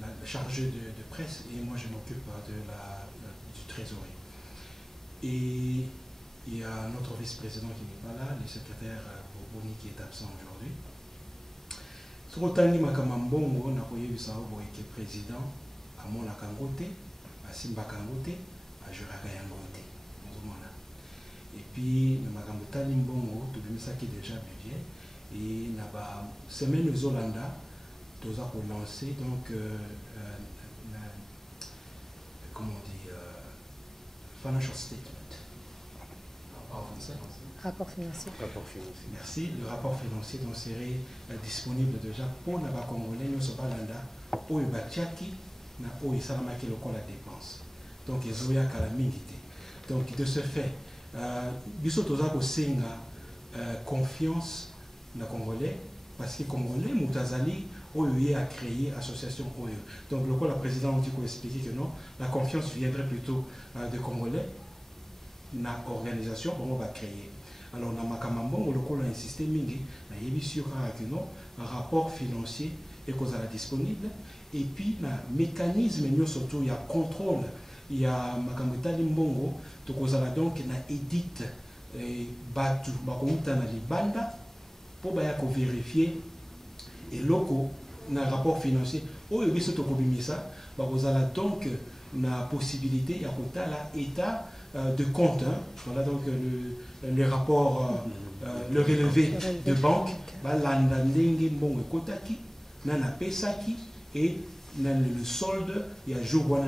la chargée de presse et moi je m'occupe du trésorier. Et il y a notre vice-président qui n'est pas là, le secrétaire Boni qui est absent aujourd'hui. Ce qu'on a dit, Makamambongo, n'a pas eu le président. À mon akangote, à Simba Kangote, à Juraka Yangote. Et puis, nous avons fait Limbongo, tout le ça qui est déjà budget. Et nous avons semaine aux Hollandais, nous avons lancé donc, comment on dit, financial statement. Rapport financier. Merci. Le rapport financier donc, serait disponible déjà pour les Congolais, nous sommes Hollandais, pour les Batiaki. Na oyo salamaki lokola dépense donc ezoya kala mingi te donc de ce fait biso toza ko senga confiance na congolais parce que congolais mutazali oyo ye a créé association oyo donc lokola président dit ko expliquer que non la confiance viendrait plutôt de congolais na organisation on va créer alors na makamambo lokola insister mingi na yebi sur que non un rapport financier est disponible et puis le mécanisme nous surtout il y a contrôle il y a makamutali mbongo donc donc na edit batu bakuta na libanda pour vérifier et loko na rapport financier oyo biso to kobimisa bakozala donc na possibilité ya kotala état de compte voilà donc le rapport le relevé de banque balanda ndenge mbongo ekotaki nana pesaki et le solde il y a jour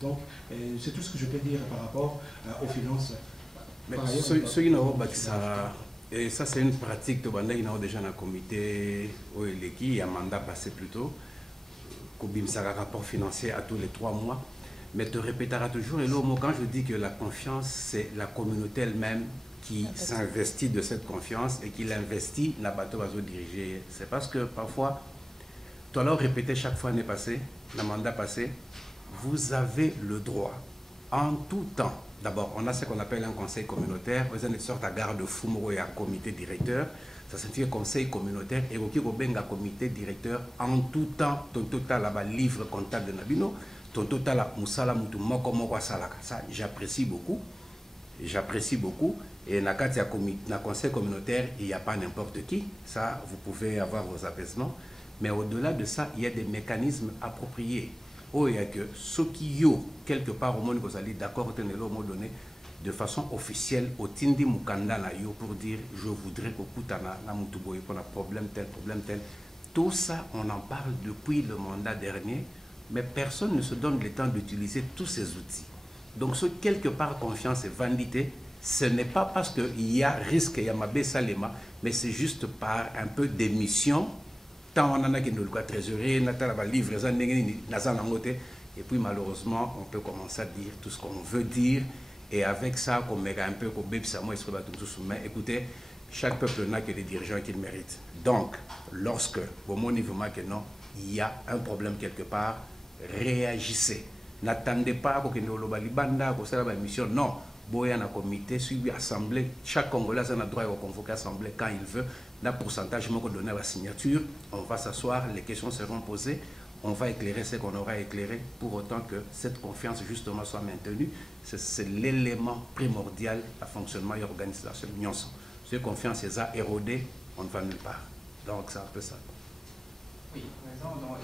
donc c'est tout ce que je peux dire par rapport aux finances. Mais et ça c'est une pratique de banda qui déjà dans le comité où il y a un mandat passé plutôt comme ça rapport financier à tous les 3 mois mais te répétera toujours et le mot quand je dis que la confiance c'est la communauté elle-même qui s'investit de cette confiance et qui l'investit dans le bateau à diriger c'est parce que parfois tu as répété chaque fois l'année passée, le mandat passé, vous avez le droit, en tout temps, d'abord, on a ce qu'on appelle un conseil communautaire, vous avez une sorte de garde-fou, et un comité directeur, ça signifie conseil communautaire, et vous avez un comité directeur, en tout temps, ton total là-bas, livre comptable de Nabino, ton total là, Moussala Moutou, Moko Salaka, ça j'apprécie beaucoup, et dans le conseil communautaire, il n'y a pas n'importe qui, ça, vous pouvez avoir vos apaisements. Mais au-delà de ça, il y a des mécanismes appropriés. oh, il y a que ceux qui yo quelque part au monde vous allez d'accord tenez le mot donné de façon officielle au Tindi Mukanda na yo pour dire je voudrais que Koutana na Mutuboy qu'on a problème tel. Tout ça, on en parle depuis le mandat dernier, mais personne ne se donne le temps d'utiliser tous ces outils. Donc, ce quelque part confiance et vanité, ce n'est pas parce qu'il y a risque, il y a Mabé Salema, mais c'est juste par un peu d'émission. Tant on en a qui nous le trésorerie, livre, et puis malheureusement, on peut commencer à dire tout ce qu'on veut dire. Et avec ça, qu'on met un peu, mais écoutez, chaque peuple n'a que les dirigeants qu'il mérite. Donc, lorsque, au mon niveau, il y a un problème quelque part, réagissez. N'attendez pas que la mission. Non, il y a un comité, suivi assemblée. Chaque Congolais a le droit de convoquer l'assemblée quand il veut. Le pourcentage donné à la signature, on va s'asseoir, les questions seront posées. On va éclairer ce qu'on aura éclairé pour autant que cette confiance justement soit maintenue. C'est l'élément primordial à fonctionnement et organisation de l'Union. Si la confiance est érodée, on ne va nulle part. Donc c'est un peu ça. Oui, par exemple,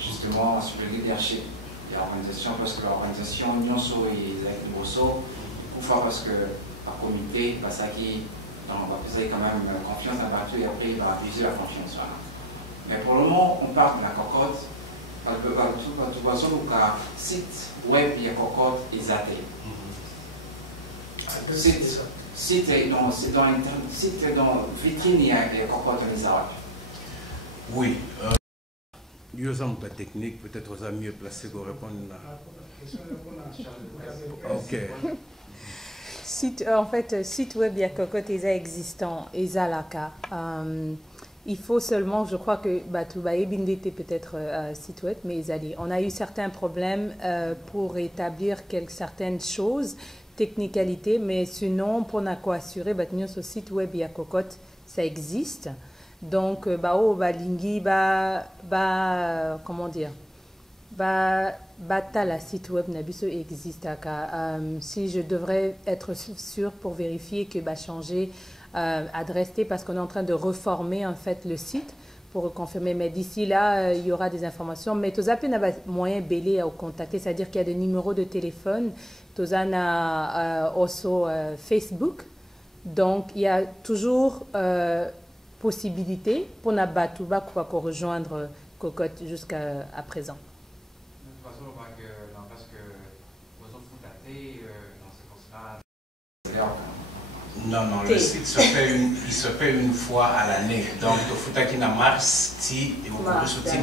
justement sur le leadership de l'organisation, parce que l'organisation Union et Grosso, parfois parce que par comité, parce qu'il vous avez quand même confiance dans partout et après il va abuser la confiance. Voilà. Mais pour le moment, on parle de la cocotte. Tout site web, il y a cocotte et zaté. Site dans vitrine, il y a cocotte et zaté. Oui. Nous avons la technique, peut-être aux amis mieux placés pour répondre là. Ok. En fait, site web, il y a cocotte existant, et Zalaka. Il faut seulement, je crois que Batouba et Bindete peut-être site web, mais on a eu certains problèmes pour établir certaines choses, technicalités, mais sinon, pour assurer, ce site web, il y a cocotte, ça existe. Donc, comment dire, la site web Nabiso existe. Si je devrais être sûr pour vérifier que changer adresse parce qu'on est en train de reformer en fait le site pour confirmer. Mais d'ici là, il y aura des informations. Mais tous appels n'a moyen belé à contacter, c'est-à-dire qu'il y a des numéros de téléphone. Tous a aussi Facebook. Donc, il y a toujours possibilité pour Nabatouba pour rejoindre Cocotte jusqu'à présent. Non, le site se fait une fois à l'année. Donc, il faut qu'il y ait mars,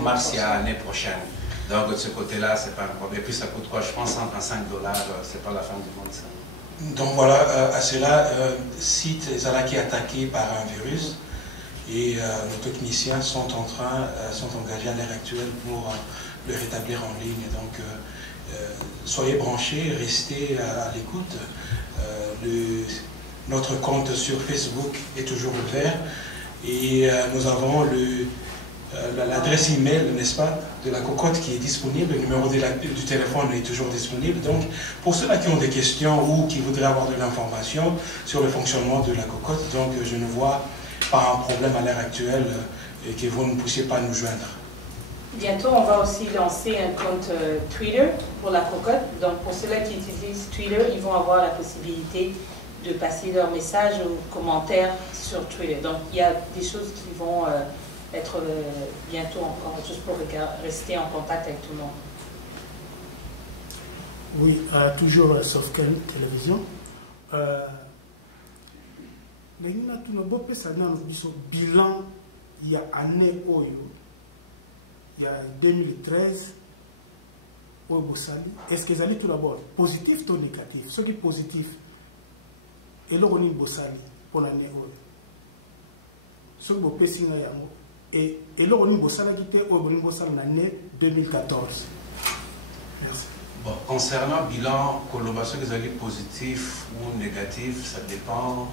mars l'année prochaine. Donc, de ce côté-là, c'est pas un problème. Et puis, ça coûte quoi? Je pense $135, c'est pas la fin du monde, ça. Donc, voilà, à cela, site qui est attaqué par un virus et nos techniciens sont engagés à l'heure actuelle pour le rétablir en ligne. Donc, soyez branchés, restez à l'écoute. Notre compte sur Facebook est toujours ouvert et nous avons l'adresse email, n'est-ce pas, de la cocotte qui est disponible, le numéro du téléphone est toujours disponible. Donc, pour ceux-là qui ont des questions ou qui voudraient avoir de l'information sur le fonctionnement de la cocotte, donc je ne vois pas un problème à l'heure actuelle et que vous ne puissiez pas nous joindre. Bientôt, on va aussi lancer un compte Twitter pour la cocotte. Donc, pour ceux-là qui utilisent Twitter, ils vont avoir la possibilité de passer leurs messages ou commentaires sur Twitter. Donc, il y a des choses qui vont être bientôt encore, juste pour rester en contact avec tout le monde. Oui, toujours Softken Télévision. Bilan, il y a année Oyo, il y a 2013, est-ce que c'est tout d'abord positif ou négatif? Ce qui est positif, et là on est bossali pour l'année Oyo. Ce qui est positif, et là on est bossali en l'année 2014. Merci. Bon, concernant le bilan, coloration des alliés positifs ou négatifs, ça dépend.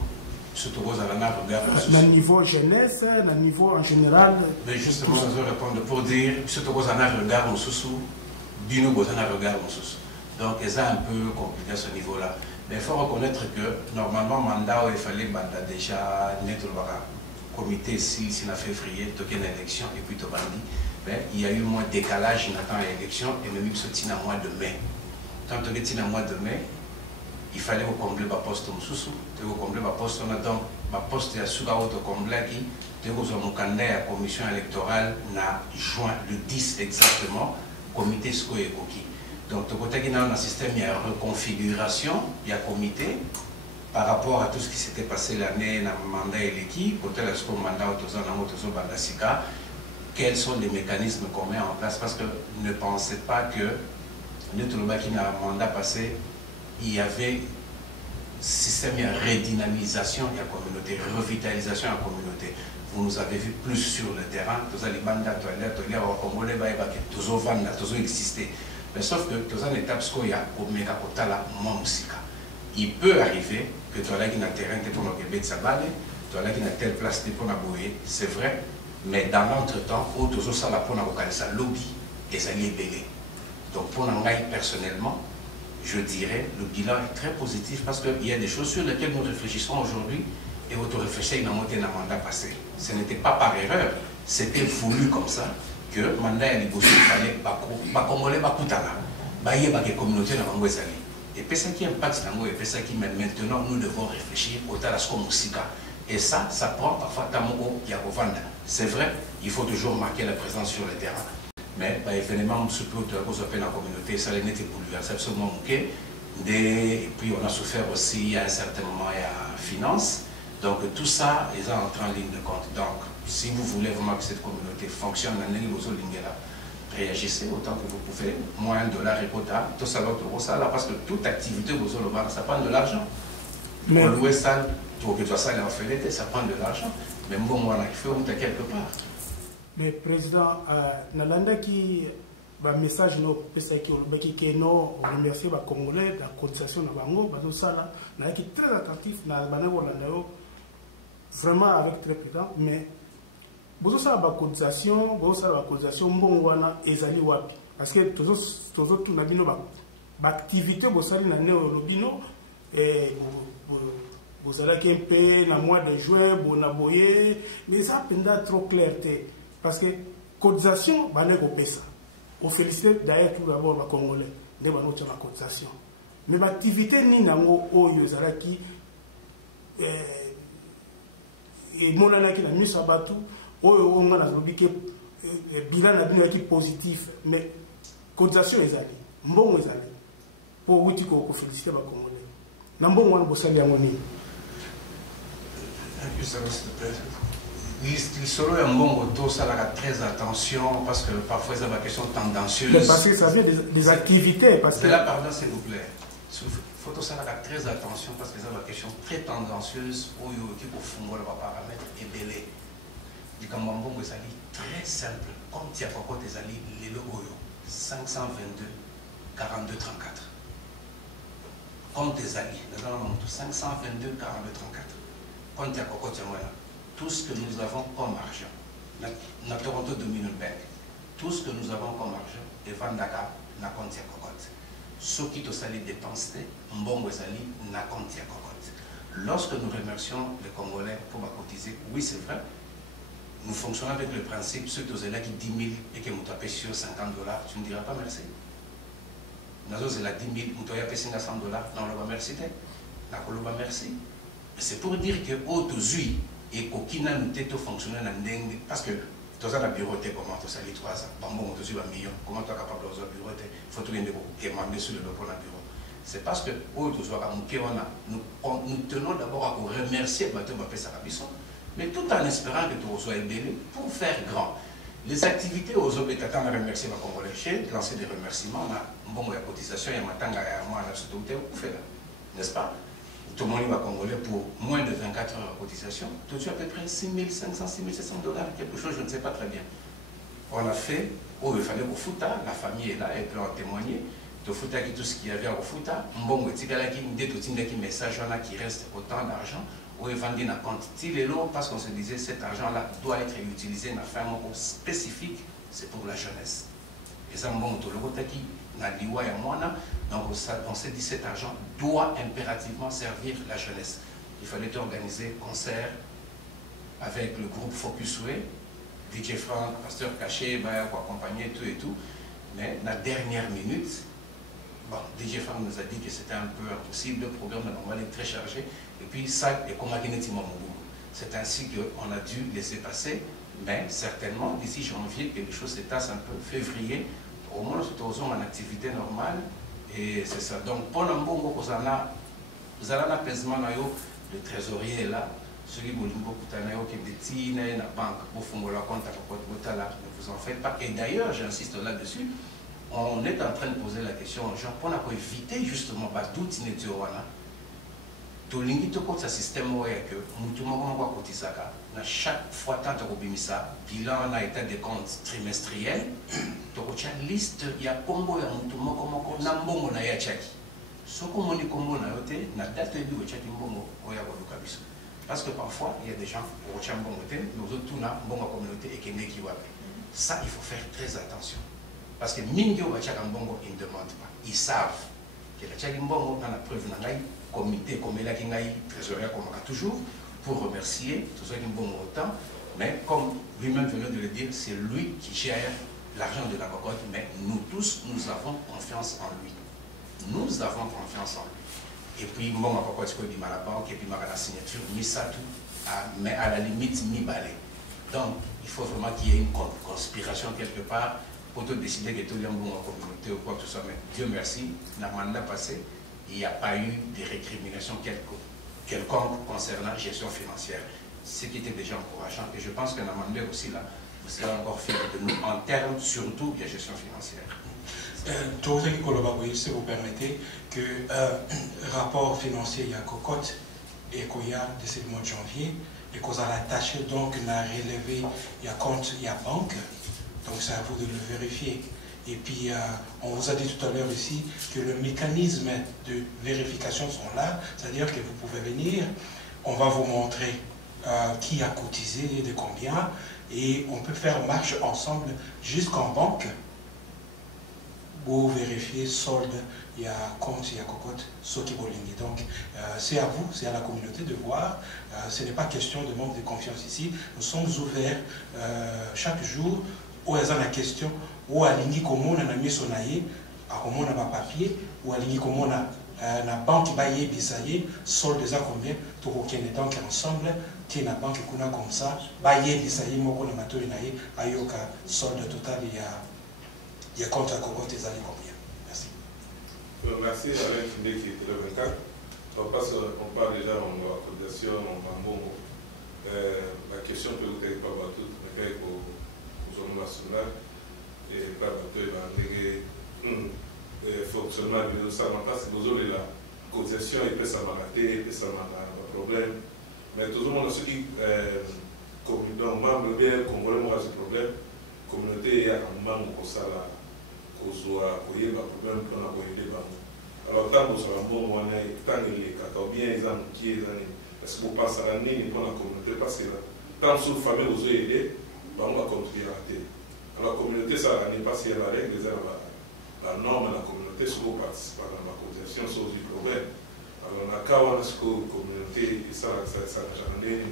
Surtout aux à niveau jeunesse, à niveau en général. Mais justement, je vais répondre pour dire, surtout aux regard en sous-sous, bino aux regard en sous-sous. Donc, c'est un peu compliqué à ce niveau-là. Mais il faut reconnaître que normalement, mandat il fallait déjà nettoyer comité si la février, tu as une élection et puis tu as dit, ben, il y a eu moins de décalage, il attend l'élection et même si tu as un mois de mai. Quand tu as un mois de mai, il fallait combler le poste Moussou, tu as combler le poste, on a donc le poste de Souga combler qui, tu as un candidat à la commission électorale na juin le 10 exactement, comité Sko et Koki. Donc, tu as dans un système, il y a une reconfiguration, il y a un comité par rapport à tout ce qui s'était passé l'année dans le mandat et l'équipe, quels sont les mécanismes qu'on met en place, parce que ne pensez pas que nous, tout le monde qui a un mandat passé, il y avait système de redynamisation de la communauté, revitalisation de la communauté. Vous nous avez vu plus sur le terrain, tous les mandats, tous les existé. Mais sauf que tous les étapes, il peut arriver que tu as un terrain pour le Québec, tu as une telle place pour la bouée, c'est vrai, mais dans l'entretemps, tu as un lobby et ça y est belé. Donc pour moi, personnellement, je dirais le bilan est très positif parce qu'il y a des choses sur lesquelles nous réfléchissons aujourd'hui et vous réfléchissez dans le mandat passé. Ce n'était pas par erreur, c'était voulu comme ça que le mandat il fallait pas congolais, pas koutana, pas y a communauté dans le et puis ça qui impacte dans le et puis ça qui maintenant nous devons réfléchir au Talasco Moussika. Et ça prend parfois Tamoko Yakovanda. C'est vrai, il faut toujours marquer la présence sur le terrain. Mais évidemment, on se peut de la cause de la communauté, ça n'était bouleversé absolument ok. Et puis on a souffert aussi à un certain moment à la finance. Donc tout ça est entré en ligne de compte. Donc si vous voulez vraiment que cette communauté fonctionne, réagissez autant que vous pouvez. Moins $1 et quota, tout ça là, parce que toute activité ça prend de l'argent. Pour louer ça, pour que tu ça ça prend de l'argent. Mais bon, il faut quelque part. Mais président, Nalanda qui va message no qui no remercier les Congolais la cotisation na bango bazo sala na qui très attentif na banako la vraiment avec très prudent mais bozo sala ba cotisation mbongwana ezali wapi parce que tozo tuna bino ba activité bosali na neo lobino et vous allez un peu dans le mois de juin, mais ça pendant trop clarté. Parce que cotisation, on félicite d'ailleurs tout d'abord les Congolais de la cotisation. Mais l'activité ni nango o yozalaki et monanaki na miso abatu o on a lobi que bilan na bino qui positif mais cotisation ezali mbongo ezali pour wuti ko féliciter les Congolais. Na mbongo wana bosali yango ni L'histoire est un bon retour, ça a très attention parce que parfois c'est une question tendancieuse. Mais parce que ça vient des activités. Parce que... là, pardon, s'il vous plaît. Photo, ça a très attention parce que c'est une question très tendancieuse où il y a des paramètres et belé. Du Kambambon, c'est très simple. Comme tu as pas des alliés, les logos 522 42 34. Comme des alliés, nous avons 522 42 34. Comme tu as pas tout ce que nous avons comme argent, na Toronto Dominion Bank, tout ce que nous avons comme argent, et Vandaka, na compte ya cocotte. Ce qui te sali dépensé, mbongo sali, na compte ya cocotte. Lorsque nous remercions les Congolais pour cotiser, oui c'est vrai, nous fonctionnons avec le principe, ceux qui ont là qui 10 000 et qui nous tapent sur $50, tu ne diras pas merci. Nous avons 10 000, nous avons payé $100, non, on va merci. Merci. C'est pour dire que autres et qu'aucun nous fonctionner dans le parce que tu as un bureau, comment tu as les 3 ans, bon, tu as un million, comment tu es capable de faire un bureau, il faut tout demander sur le bureau. C'est parce que nous tenons d'abord à vous remercier, mais tout en espérant que tu sois aidé pour faire grand. Les activités aux autres, tu attends à remercier ma Congolais, lancer des remerciements, bon, il y a cotisation, il y a moi, n'est-ce pas? Tout le monde va Congolais pour moins de 24 heures de cotisation, tout de suite à peu près $6 500, $6 700, quelque chose, je ne sais pas très bien. On a fait, oh, il fallait au Fouta, la famille est là, elle peut en témoigner. Au Fouta, tout ce qu'il y avait au Fouta, bon, il y a des messages qui reste autant d'argent, où ils vendent un compte parce qu'on se disait cet argent-là doit être utilisé dans un fin spécifique, c'est pour la jeunesse. Et ça, bon, tout le monde qui n'a liwa et moi, donc on s'est dit cet argent doit impérativement servir la jeunesse. Il fallait organiser concert, avec le groupe Focus Way, DJ Frank, Pasteur Caché, pour accompagner tout et tout. Mais la dernière minute, bon, DJ Frank nous a dit que c'était un peu impossible, le programme normalement est très chargé. Et puis ça, et comme c'est ainsi qu'on a dû laisser passer, mais certainement d'ici janvier, que les choses se tassent un peu, février, au moins nous sommes en activité normale. Et c'est ça. Donc, pour l'ambongo, vous avez un apaisement, le trésorier est là. Celui qui est dans la banque, pour faire la compte, ne vous en faites pas. Et d'ailleurs, j'insiste là-dessus, on est en train de poser la question aux gens pour éviter justement doute inutilement. Tout le monde a un système où tout le monde a cotisé. Chaque fois que tu as bilan à état de compte trimestriel, tu as une liste, il y a Congo, il y a tout le monde a un bon chaki. Ce que vous avez dit, la date de chaki parce que parfois, il y a des gens qui ont un bon côté, nous autres, nous avons une bonne communauté et qui sont là. Ça, il faut faire très attention. Parce que Mingo, ils ne demandent pas. Ils savent que la Tchagimbo, on a la preuve, on a un comité, comme il y a un trésorier, comme on a toujours, pour remercier tous ceux qui ont autant. Mais comme lui-même venait de le dire, c'est lui qui gère l'argent de la cocotte, mais nous tous, nous avons confiance en lui. Nous avons confiance en lui. Et puis, bon, ma cocotte, c'est dit la banque, et puis ma signature, mis ça tout, mais à la limite, mis balai. Donc, il faut vraiment qu'il y ait une conspiration quelque part pour te décider que tout le monde en communauté ou quoi que ce soit. Mais Dieu merci, dans le mandat passé, il n'y a pas eu de récrimination quelconque concernant la gestion financière. Ce qui était déjà encourageant. Et je pense que dans le mandat aussi, là, vous serez encore fiers de nous en termes surtout de la gestion financière. Si vous permettez, que rapport financier, il y a cocotte et qu'il y a de ce mois de janvier, et qu'on a attaché donc à relever, il y a compte, il y a banque, donc c'est à vous de le vérifier. Et puis, on vous a dit tout à l'heure ici que le mécanisme de vérification sont là, c'est-à-dire que vous pouvez venir, on va vous montrer qui a cotisé et de combien, et on peut faire marche ensemble jusqu'en banque pour vérifier solde, il y a compte, il y a cocotte, ce qui bolingue. Donc, c'est à vous, c'est à la communauté de voir. Ce n'est pas question de manque de confiance ici. Nous sommes ouverts chaque jour où il y a la question, où à l'ingui comme on a mis son aïe, à comme on a papier, ou à l'ingui comme on a la banque baillée, bisaillée, solde à combien, tout aucun donc ensemble, qui la banque qu'on a comme ça, baillée, bisaillée, moi qu'on a matou naïe, ayoka, solde total, il y a compte à cocotte des années combien. Merci. Merci Alain Findé qui était le 24. On parle déjà en cotisation, en bambou. La question peut être pas battue, mais pour zone nationale et pas battue, le fonctionnement de ça, c'est besoin de la cotisation, il peut s'amarrer, il peut s'amarrer un problème. Mais tout le monde a ce qui, comme membre bien, comme vraiment ce problème, communauté est un membre comme ça là. Kozoa, koyeba problème qu'on a koyé des banques. Alors tant que ça va bon, on est tant que les cacao bien, ils ont qui est parce que vous passez à l'année pour la communauté parce que tant sous famille vous aider, on va contribuer à la télé. Alors la communauté ça n'est pas si elle a règle, la norme de la communauté si vous participez dans la cotisation sur du problème. Alors on a qu'à voir ce que la communauté et ça n'a jamais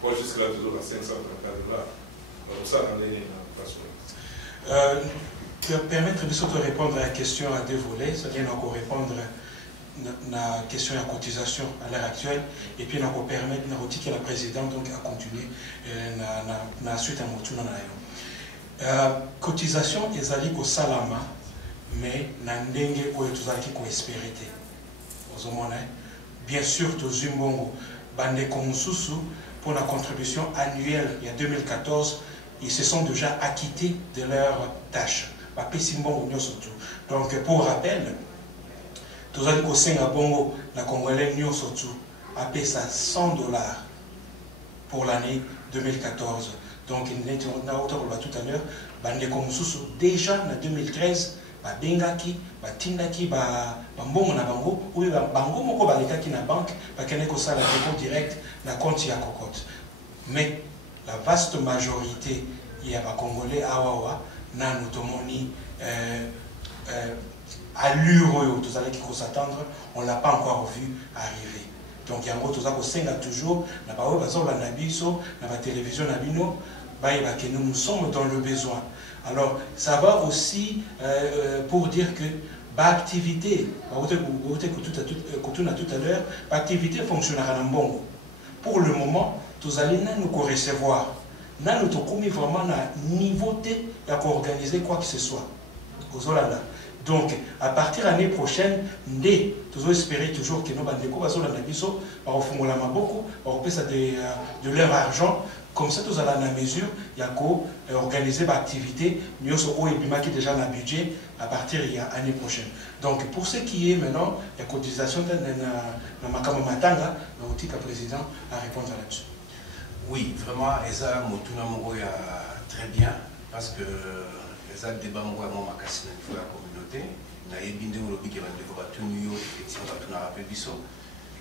pas jusqu'à là toujours à 534 $. Alors ça en est une façon. Permettre de répondre à la question à deux volets, c'est-à-dire encore répondre à la question de la cotisation à l'heure actuelle, et puis encore permettre à la présidente donc, à continuer la suite à Motuna. Cotisation, ils allaient au salama, mais n'andenge ko etuzaki ko espérité. Bien sûr, tous Zimbongo, bande Komususu, pour la contribution annuelle, il y a 2014, ils se sont déjà acquittés de leurs tâches. Donc, pour rappel, tous les Kosenga Bongo, la Congolais Nyo Sotu, a payé ça $100 pour l'année 2014. Donc, on a tout à l'heure, Bande Komususu, déjà en 2013, Bengaki, Tindaki, Bambongo na Bango, ou Bango Moko Balekaki na banque, Bakeneko ça la dépôt direct, la compte ya cocotte. Mais la vaste majorité, il y a des Congolais, Awawa, nan automoni allure tous allez qui s'attendre, on l'a pas encore vu arriver. Donc, il y a un autre toujours, la parole, la nabiso, la télévision, la bino, que nous sommes dans le besoin. Alors, ça va aussi pour dire que l'activité, comme tout à l'heure, l'activité fonctionnera dans bon. Pour le moment, nous allons nous recevoir. Nous allons vraiment un niveau de organiser quoi que ce soit. Donc, à partir de l'année prochaine, nous espérons toujours que nos bandeko vont beaucoup, de leur argent. Comme ça, nous allons à la mesure, il y a organiser l'activité, nous avons déjà un budget à partir de l'année prochaine. Donc, pour ce qui est maintenant, la cotisation de Makama Matanga, le président à répondre là-dessus. Oui, vraiment, Eza Motuna Mogoya très bien, parce que Eza débat Mogoya Momakasi dans la communauté, na yebinde olobi ke bandeko batuniyo effectivement batuna rappel biso.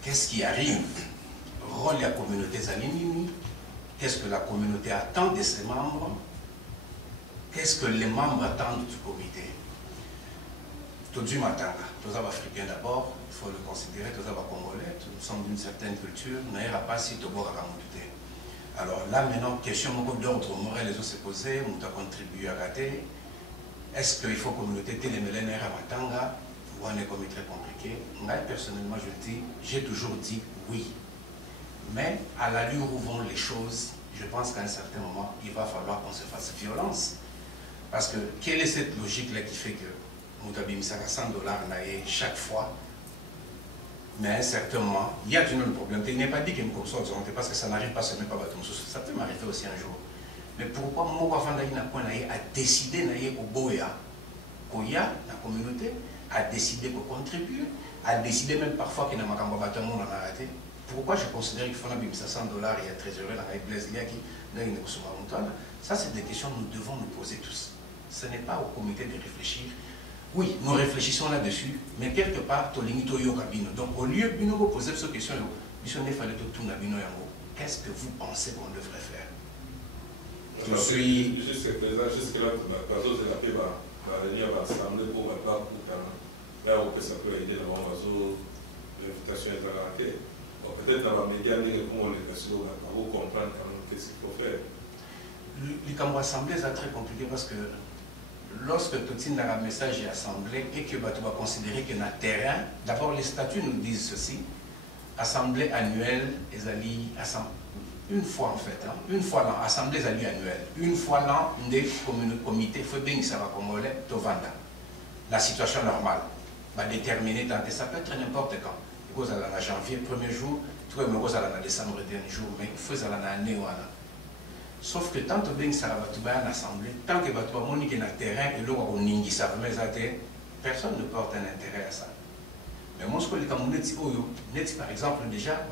Qu'est-ce qui arrive? Rôle de la communauté Zanini. Qu'est-ce que la communauté attend de ses membres? Qu'est-ce que les membres attendent du comité? Tout du matin, tous les Africains d'abord, il faut le considérer, tous les Congolais, nous sommes d'une certaine culture, nous n'avons pas si tout le monde. Alors là maintenant, question d'ordre moral, les autres se poser, nous avons contribué à rater. Est-ce qu'il faut communauté les millénaires à Matanga? Ou un économie très compliqué? Moi, personnellement, j'ai toujours dit oui. Mais à l'allure où vont les choses, je pense qu'à un certain moment, il va falloir qu'on se fasse violence. Parce que quelle est cette logique-là qui fait que Moutabi Misaka $100 chaque fois? Mais à un certain moment, il y a toujours un problème. Il n'est pas dit qu'il me consomme parce que ça n'arrive pas seulement par Batum. Ça peut m'arriver aussi un jour. Mais pourquoi moi, a décidé au Boya, qu'il y a la communauté, a décidé pour contribuer, a décidé même parfois qu'il n'y a pas de monde en arrêté. Pourquoi je considère qu'il faut $100 et à trésorerie dans la Blaise Liaki, ça c'est des questions que nous devons nous poser tous. Ce n'est pas au comité de réfléchir. Oui, nous réfléchissons là-dessus, mais quelque part, donc au lieu de nous poser cette question, qu'est-ce que vous pensez qu'on devrait faire? Je suis... Jusqu'à présent, jusque-là, la zone de la paix va venir rassembler pour ma part, là où ça peut aider dans l'invitation est à la peut-être dans les médias, comment les personnes vont comprendre quand même qu'est-ce qu'il faut faire. Le camp assemblée, c'est très compliqué parce que lorsque tout le monde a un message assemblée et que tu vas considérer que dans le terrain, d'abord les statuts nous disent ceci, assemblée annuelle, une fois en fait, hein, une fois l'an, assemblée annuelle, une fois l'an, des comités, il faut bien que ça va congolais, Tovanda. La situation normale va déterminer, ça peut être n'importe quand. Vous allez en janvier, premier jour, vous allez en décembre, dernier jour, mais il faut aller en année. Sauf que tant que ça va en assemblée, tant que vous avez monique dans le terrain et l'eau personne ne porte un intérêt à ça. Mais moi, ce que je dis, par exemple, déjà,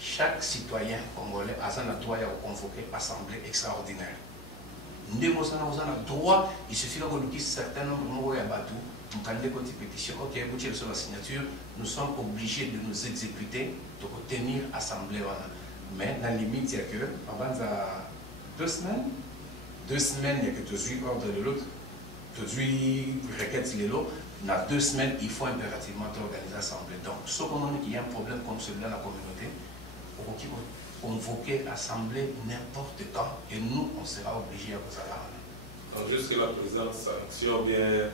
chaque citoyen congolais a un droit à convoquer une assemblée extraordinaire. Nous avons un droit, il suffit de certains nombres de bateaux. Nous avons des pétitions, ok, vous tirez sur la signature, nous sommes obligés de nous exécuter, de tenir l'assemblée. Mais dans la limite, il y a que, avant 2 semaines, il y a que tu ordre de l'autre, tu requêtes l'autre, dans 2 semaines, il faut impérativement organiser l'assemblée. Donc, ce qu'on qu'il y a un problème comme celui-là dans la communauté, on va convoquer l'assemblée n'importe quand, et nous, on sera obligés à vous aller. Donc, jusque-là, président, sanction bien.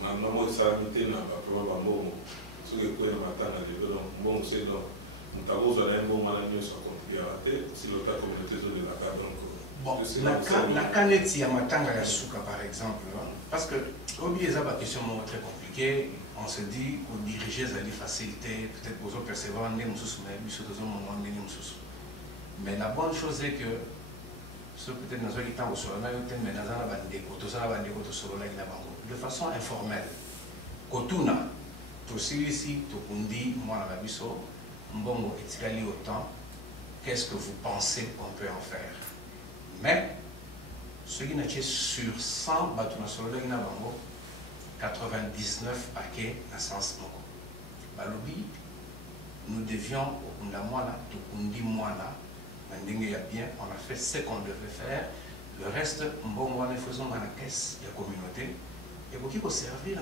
Maintenant, ça a été un problème. Ce que vous avez dit, donc, bon, c'est donc, nous avons un bon management sur la si le cas communauté de la CAD. Bon, la canette, il y a Matanga Yasuka par exemple, parce que, au milieu de la question très compliquée, on se dit qu'aux diriger, ça a des facilités, peut-être que vous percevez des choses, mais la bonne chose est que, ce peut-être dans un temps où on a eu mais dans un de façon informelle. Kotuna, tout celui-ci, tout kundi, moi la biso, mbongo etikali autant, qu'est-ce que vous pensez qu'on peut en faire? Mais, ce qui n'est sur 100, 99 paquets dans le sens moko. Balobi, nous devions, au Kundamwana, tout kundi moana, bien, on a fait ce qu'on devait faire. Le reste, mbongo ne faisons dans la caisse de la communauté. Et pour qu'il faut servir,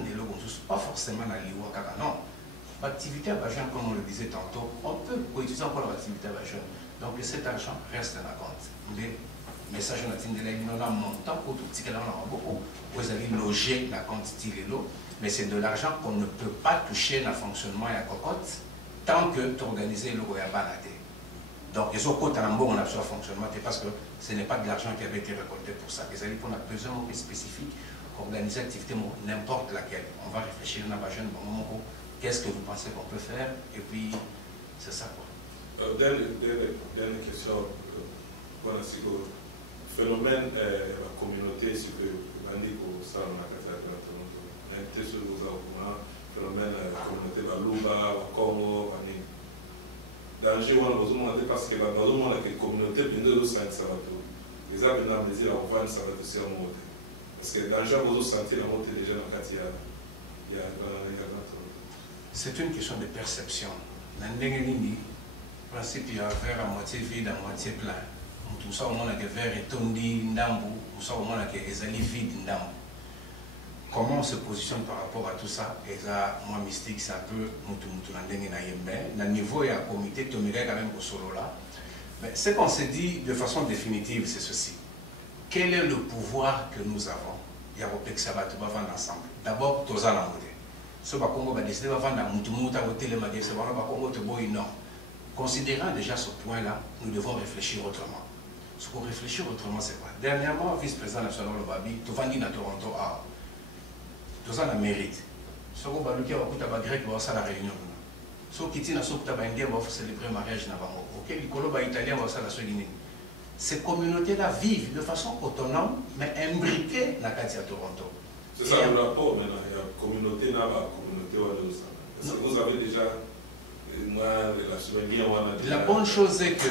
pas forcément dans l'Iwa, non. L'activité à Bajan, comme on le disait tantôt, on peut utiliser encore l'activité à Bajan. Donc cet argent reste dans la compte. Les messages on a un montant pour tout ce qui est beaucoup. Vous allez loger la quantité de l'eau, mais c'est de l'argent qu'on ne peut pas toucher dans le fonctionnement et la cocotte tant que tu organises l'eau et la banate. Donc les autres côtés en bon on a besoin de fonctionnement parce que ce n'est pas de l'argent qui avait été récolté pour ça. Les alliés on a besoin de spécifique organiser l'activité n'importe laquelle. On va réfléchir dans la jeune moment. Qu'est-ce que vous pensez qu'on peut faire? Et puis, c'est ça quoi. Dernière question. Voilà, c'est le phénomène de la communauté, c'est que Bandi au sein de la cathédrale de Toronto. On a été sur le phénomène de la communauté de Luba, au Congo, Bandi. Danger, on a besoin de parce que dans le monde, la communauté, bien de ça, ça va tout. Les arbres, on a besoin de voir ça va tout se monter. Parce que danger, on a sentir la montée déjà dans la cathédrale. Il y a c'est une question de perception. Dans le principe, il y a un verre à moitié vide, à moitié plein. Tout ça, au moins, le verre est tombé, tout ça, au moins, les alliés vides. Comment on se positionne par rapport à tout ça? Et ça, moi, mystique, c'est un peu dans le niveau, il y a un comité, tu me quand même au solo là. Mais ce qu'on s'est dit de façon définitive, c'est ceci. Quel est le pouvoir que nous avons? Il y a que ça va tout vendre ensemble. D'abord, tous à la mode. Considérant déjà ce point-là, nous devons réfléchir autrement. Ce qu'on réfléchir autrement, c'est quoi? Dernièrement, vice-président national de Babi, tu vas dire à Toronto, tu as la mérite. Ce qu'on va dire, tu vas grec, tu vas la réunion. Ce qui est dans le indien, tu vas célébrer le mariage. Ok, les colons italiens vont faire la Guinée. Ces communautés-là vivent de façon autonome, mais imbriquées dans la quartier à Toronto. C'est ça le rapport maintenant, il y a communauté là, communauté parce que vous avez déjà la bonne chose c'est que,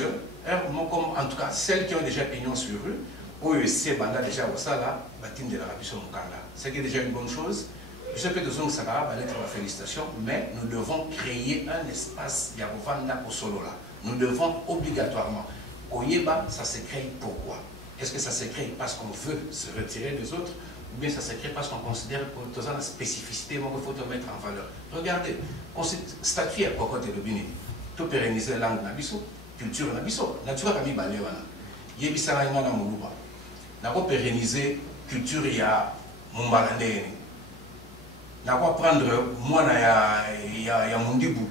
en tout cas, celles qui ont déjà pignon sur eux, OEC banda déjà au sala, bâtiment de la Rabbi Mukanda. C'est déjà une bonne chose. Je sais que de zone Sakara, lettre de félicitations, mais nous devons créer un espace Yabovanda au solo là. Nous devons obligatoirement. Oyeba, ça se crée pourquoi? Est-ce que ça se crée parce qu'on veut se retirer des autres? Ou bien ça se crée parce qu'on considère que tu as une spécificité qu'il faut te mettre en valeur. Regardez, statut à Cocotte et le Bénin, tu pérenniser la langue nabiso, culture nabiso, nature kami baléwana. Yebisa la ngana muluba. Nako pérenniser culture ya mumbalandé. Nako prendre moi na ya mundibu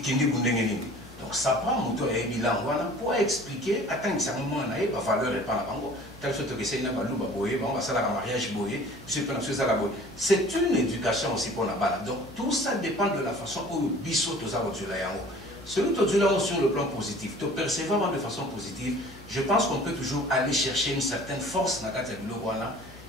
kindi bundengeni. Donc ça prend mon tour et bilan pour expliquer attends que ça moment na ba valeur et pas la bango. Telle sorte que c'est une balouba boye, on va ça la mariage boye, c'est une éducation aussi pour la balle. Donc tout ça dépend de la façon où biso to za odula yango. Celui to odula sur le plan positif, to percevoir de façon positive, je pense qu'on peut toujours aller chercher une certaine force dans la carte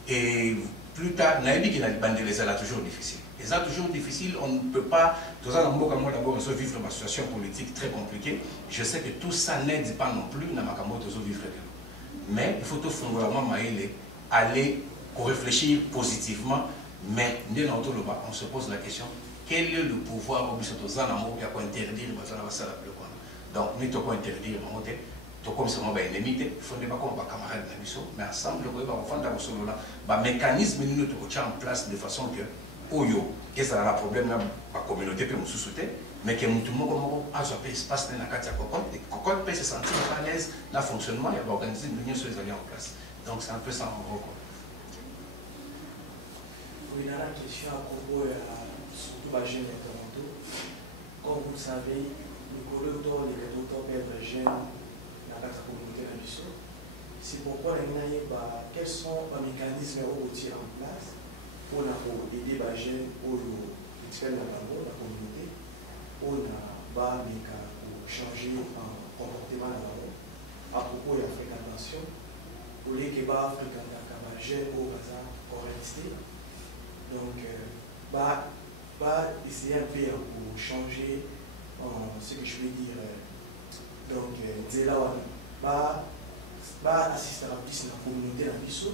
et plus tard, naïbi qui n'a pas bandé les ailes toujours difficile. Les ailes toujours difficile, on ne peut pas, tout ça dans le moi d'abord, on se vivre une situation politique très compliquée. Je sais que tout ça n'aide pas non plus dans ma camote de vivre. Mais il faut tout faire aller réfléchir positivement, mais on se pose la question, quel est le pouvoir pour interdire? Donc, nous devons interdire, comme c'est mon ennemi, il faut pas comme camarade, mais ensemble, on va faire un mécanisme en place de façon que, et ça a un problème dans la communauté peut nous soutenir, mais que tout le monde a un espace dans la carte de cocotte, et cocotte peut se sentir à l'aise dans le fonctionnement et organiser une union sur les alliés en place. Donc c'est un peu ça en gros. Oui, il y a une question à propos surtout de la jeune de Toronto. Comme vous le savez, le collecteur, les rédacteurs perdent les jeunes dans la communauté de l'Abisso. C'est pourquoi quels sont les mécanismes qu'on tire en place pour aider les jeunes pour l'expert dans la communauté, pour changer en comportement à propos de la fréquentation, pour les que fréquenter les jeunes pour rester. Donc, essayer un peu pour changer ce que je veux dire. Donc, assister à plus la communauté dans l'Abisso.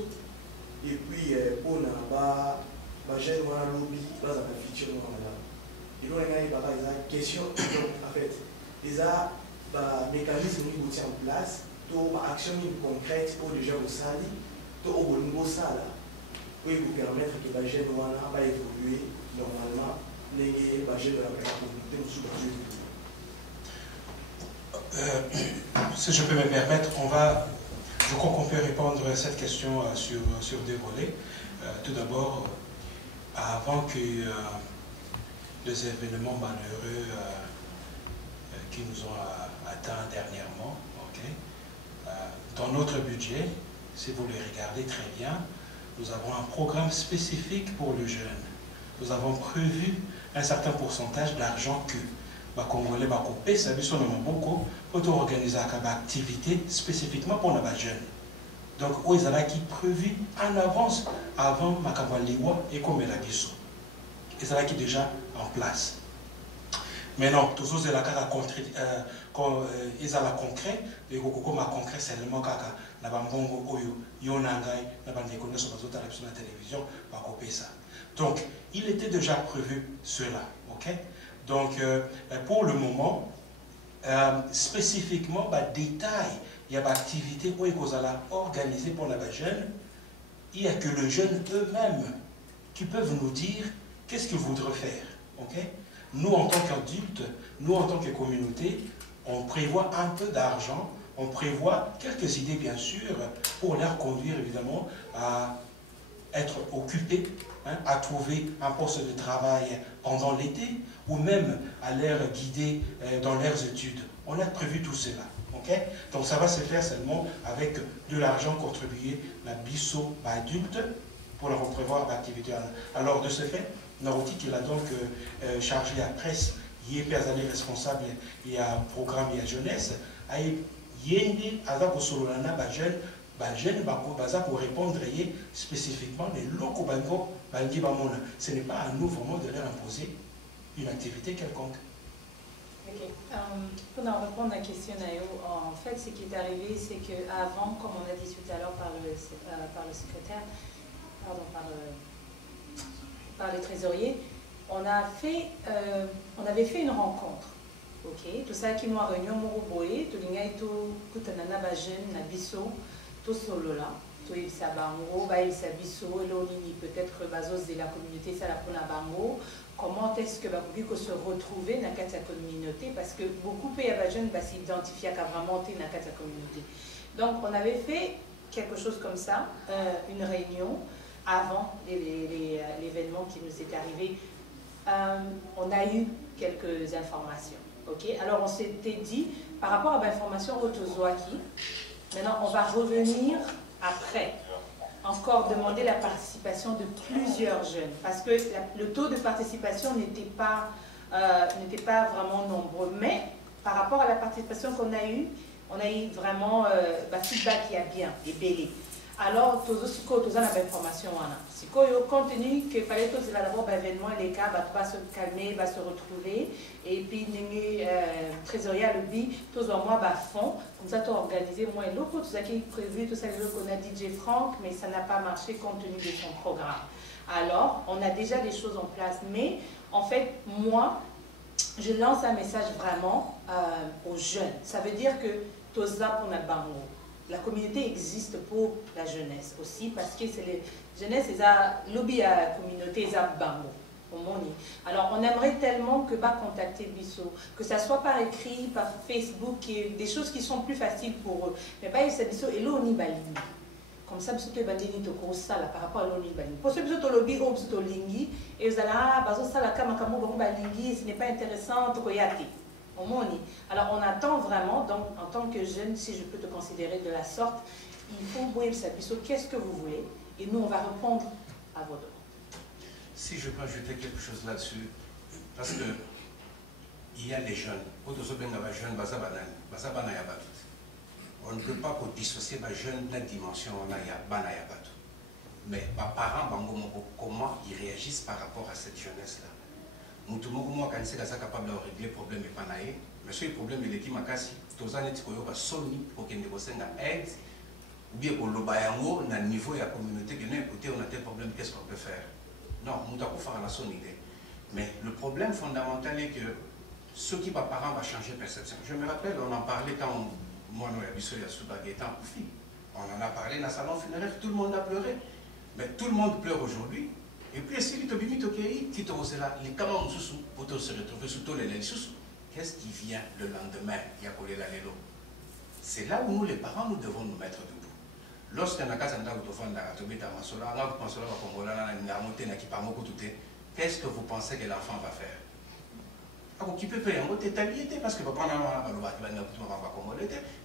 Et puis, pour les jeunes, on a lobby, dans la future, et donc, il y a une question, en fait, il y a un mécanisme qui est en place, une action concrète pour les gens au Sali, pour le niveau Sala, pour vous permettre que les jeunes vont évoluer normalement les bâgés de la communauté nous sous Si je peux me permettre, je crois qu'on peut répondre à cette question sur deux volets. Tout d'abord, avant que les événements malheureux qui nous ont atteints dernièrement, dans notre budget, si vous le regardez très bien, nous avons un programme spécifique pour le jeune. Nous avons prévu un certain pourcentage d'argent que les Congolais vont couper, ça veut dire beaucoup pour organiser une activité spécifiquement pour les jeunes. Donc, ils ont prévu en avance avant Makabaliwa et Komelagiso. Ils ont déjà en place. Maintenant, tous ceux qui ont la concret, les concret seulement kaka na bambongo oyo yonangai na bandekone sur la télévision va couper ça. Donc, il était déjà prévu cela, ok? Donc, pour le moment, spécifiquement, détail, il y a des activités où ils ont organisées pour les jeunes. Il n'y a que les jeunes eux-mêmes qui peuvent nous dire qu'est-ce qu'ils voudraient faire, ok? Nous, en tant qu'adultes, nous, en tant que communauté, on prévoit un peu d'argent, on prévoit quelques idées, bien sûr, pour leur conduire, évidemment, à être occupés, à trouver un poste de travail pendant l'été, ou même à les guider dans leurs études. On a prévu tout cela, ok? Donc, ça va se faire seulement avec de l'argent contribué à biso adulte pour leur prévoir l'activité. Alors, de ce fait, Naroti qui l'a donc chargé à presse, il est responsable, il y a un programme, il y a jeunesse, il y a un jeune pour répondre spécifiquement les locaux. Ce n'est pas à nous vraiment de leur imposer une activité quelconque. Ok. Pour en répondre à la question, en fait, ce qui est arrivé, c'est qu'avant, comme on a discuté alors par le secrétaire, pardon, par le trésorier, on avait fait une rencontre. Ok, tout ça qui m'a réunion Moroboé, tout l'ingay tout kutanana ba jeune na biso, tout solo là, tout il sabango, ba il sabiso, l'onini peut-être bazos de la communauté ça la pona bango. Comment est-ce que bakubi ko se retrouver dans la communauté parce que beaucoup de jeunes s'identifient à vraiment dans la communauté. Donc on avait fait quelque chose comme ça, une réunion avant l'événement qui nous est arrivé. On a eu quelques informations. Okay? Alors on s'était dit, par rapport à l'information Rotozouaki, maintenant on va revenir après, encore demander la participation de plusieurs jeunes, parce que le taux de participation n'était pas vraiment nombreux, mais par rapport à la participation qu'on a eu, on a eu vraiment feedback qui a bien, et belé. Alors, tous les informations, compte tenu qu'il fallait tous d'abord l'événement, les cas, va se calmer, va se retrouver, et puis les trésoriers à l'objet, tous en mois fond, comme ça, tu as organisé moi et l'autre, tout ça qui est prévu, tout ça qu'on a DJ Franck, mais ça n'a pas marché compte tenu de son programme. Alors, on a déjà des choses en place, mais en fait, moi, je lance un message vraiment aux jeunes. Ça veut dire que tous ça pour notre bango. La communauté existe pour la jeunesse aussi, parce que c'est les jeunesse, c'est un lobby à la communauté, c'est un bango. Alors, on aimerait tellement que contacter Bisso, que ça soit par écrit, par Facebook, des choses qui sont plus faciles pour eux. Mais pas il Bisso et l'oni balini. Comme ça, Bisso peut bandini to ça par rapport à l'oni balini. Pour ceux qui sont au lobby ou au lingi, et vous allez bazo ça la kamakamu balingi, ce n'est pas intéressant, to koyate. Alors on attend vraiment, donc en tant que jeune, si je peux te considérer de la sorte, il faut voir qu'est-ce que vous voulez, et nous on va répondre à vos demandes. Si je peux ajouter quelque chose là-dessus, parce que il y a les jeunes, on ne peut pas dissocier les jeunes de la dimension mais les parents, comment ils réagissent par rapport à cette jeunesse-là. Nous sommes capables de régler le problème, mais ce problème il est qui m'a cassé. Tous les gens qui sont pour qu'ils négocient aide, ou bien pour le bayango, dans le niveau de la communauté, qui écoutez, on a tel problème, qu'est-ce qu'on peut faire? Non, nous devons faire la son idée. Mais le problème fondamental est que ceux qui parents vont changer de perception. Je me rappelle, on en parlait quand moi, nous avions on en a parlé dans le salon funéraire, tout le monde a pleuré. Mais tout le monde pleure aujourd'hui. Et puis, si tu bimi tokei, tu te là, les camons sous pour te se retrouver sous tous les sous. Qu'est-ce qui vient le lendemain? Il y a collé la lélo. C'est là où nous, les parents, nous devons nous mettre debout. Lorsqu'on a qu'est-ce que vous pensez que l'enfant va faire? Qui peut payer en totalité parce que papa n'a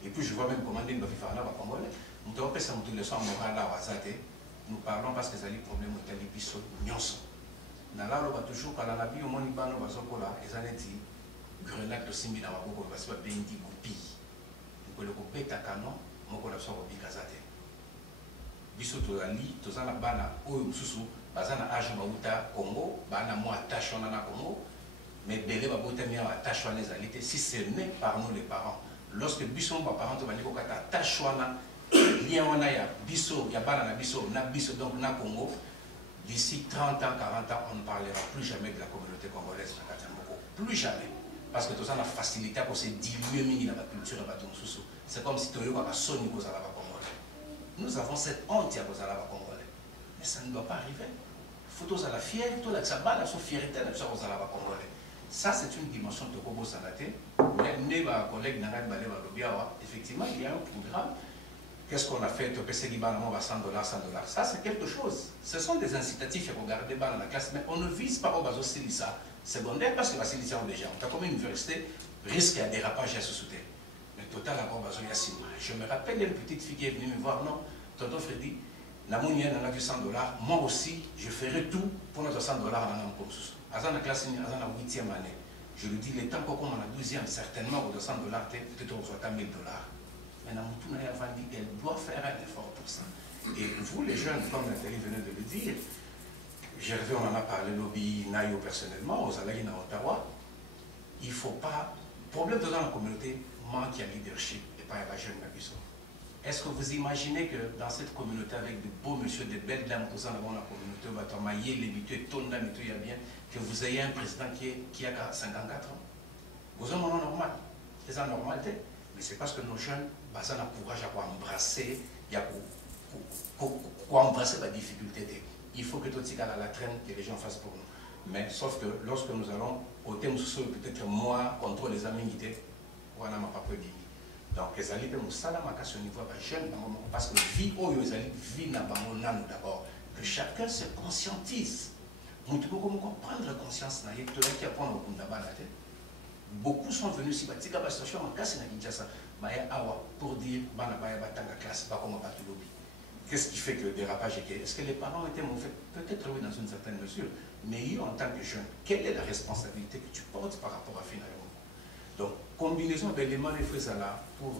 et puis je vois même commander une FIFA là congolais. Nous devons faire ça le sang moral là nous parlons parce que ça les problèmes au tali biso nyonso. Na là on va toujours quand la vie au monde bano basokola ezaneti grenade de simbi na maboko parce que bendi gupi. Ko le ko beta canon moko la so ko bikazate. Biso to ali to za na bana oyo mususu bazana age bauta Congo bana mo attache on na Congo. Mais belé va boter bien attache on les alités si ce n'est par nous les parents. Lorsque biso ba parents to bani ko kata attache on lien on a ya biso ya bana na biso donc na Congo. D'ici 30 ans, 40 ans, on ne parlera plus jamais de la communauté congolaise na Katamoko. Plus jamais. Parce que tout ça a facilité pour se diluer dans la culture de Baton-Soussou. C'est comme si Toyo a sonné aux Arabes congolais. Nous avons cette honte aux Arabes congolais. Mais ça ne doit pas arriver. Il faut à la fierté, tout la tsaba, la fierté aux Arabes congolais. Ça, c'est une dimension de Kobo Sanate. Mais mes collègues Narat Balé Balobiawa, effectivement, il y a un programme. Qu'est-ce qu'on a fait? $100, $100. Ça, c'est quelque chose. Ce sont des incitatifs à regarder dans la classe, mais on ne vise pas au bateau Silissa secondaire parce que la Silissa déjà. On a comme une université, risque à dérapage à se soutenir. Mais total, à bateau Yassima. Je me rappelle une petite fille qui est venue me voir, non, tonton Freddy, Namounien en a du $100. Moi aussi, je ferai tout pour notre $100 en un comme ça. À la classe, à la 8e année. Je lui dis, les temps qu'on a la 12e, certainement, au $100, peut-être on soit à $1000. Maintenant, elle doit faire un effort pour ça. Et vous, les jeunes, comme Nathalie venait de le dire, Gervais, on en a parlé, lobby, Nayo personnellement, aux Alaïna, à Ottawa, il ne faut pas. Problème dans la communauté, manque de leadership et pas la jeune Nabiso. Est-ce que vous imaginez que dans cette communauté, avec de beaux messieurs, de belles dames, pour ça, dans la communauté, va t'amailler, l'habitude, ton dame, il y a bien, que vous ayez un président qui a 54 ans? Vous avez un normal. C'est ça, normalité. Mais c'est parce que nos jeunes, ça n'a courage à embrasser, embrasser la difficulté. Il faut que tout ce à la traîne, que les gens fassent pour nous. Mais sauf que lorsque nous allons au thème peut-être moi, contre les aminités, on n'a pas peur d'y. Donc, les alliés, nous sommes à ce niveau jeune, parce que vie, les alliés, vie n'a pas d'abord. Que chacun se conscientise. Nous devons prendre conscience, beaucoup sont venus ici, pour dire classe, qu'est-ce qui fait que le dérapage est? Est-ce que les parents étaient mauvais? Peut-être oui, dans une certaine mesure. Mais eux, en tant que jeunes, quelle est la responsabilité que tu portes par rapport à finalement? Donc, combinaison d'éléments les faits là pour.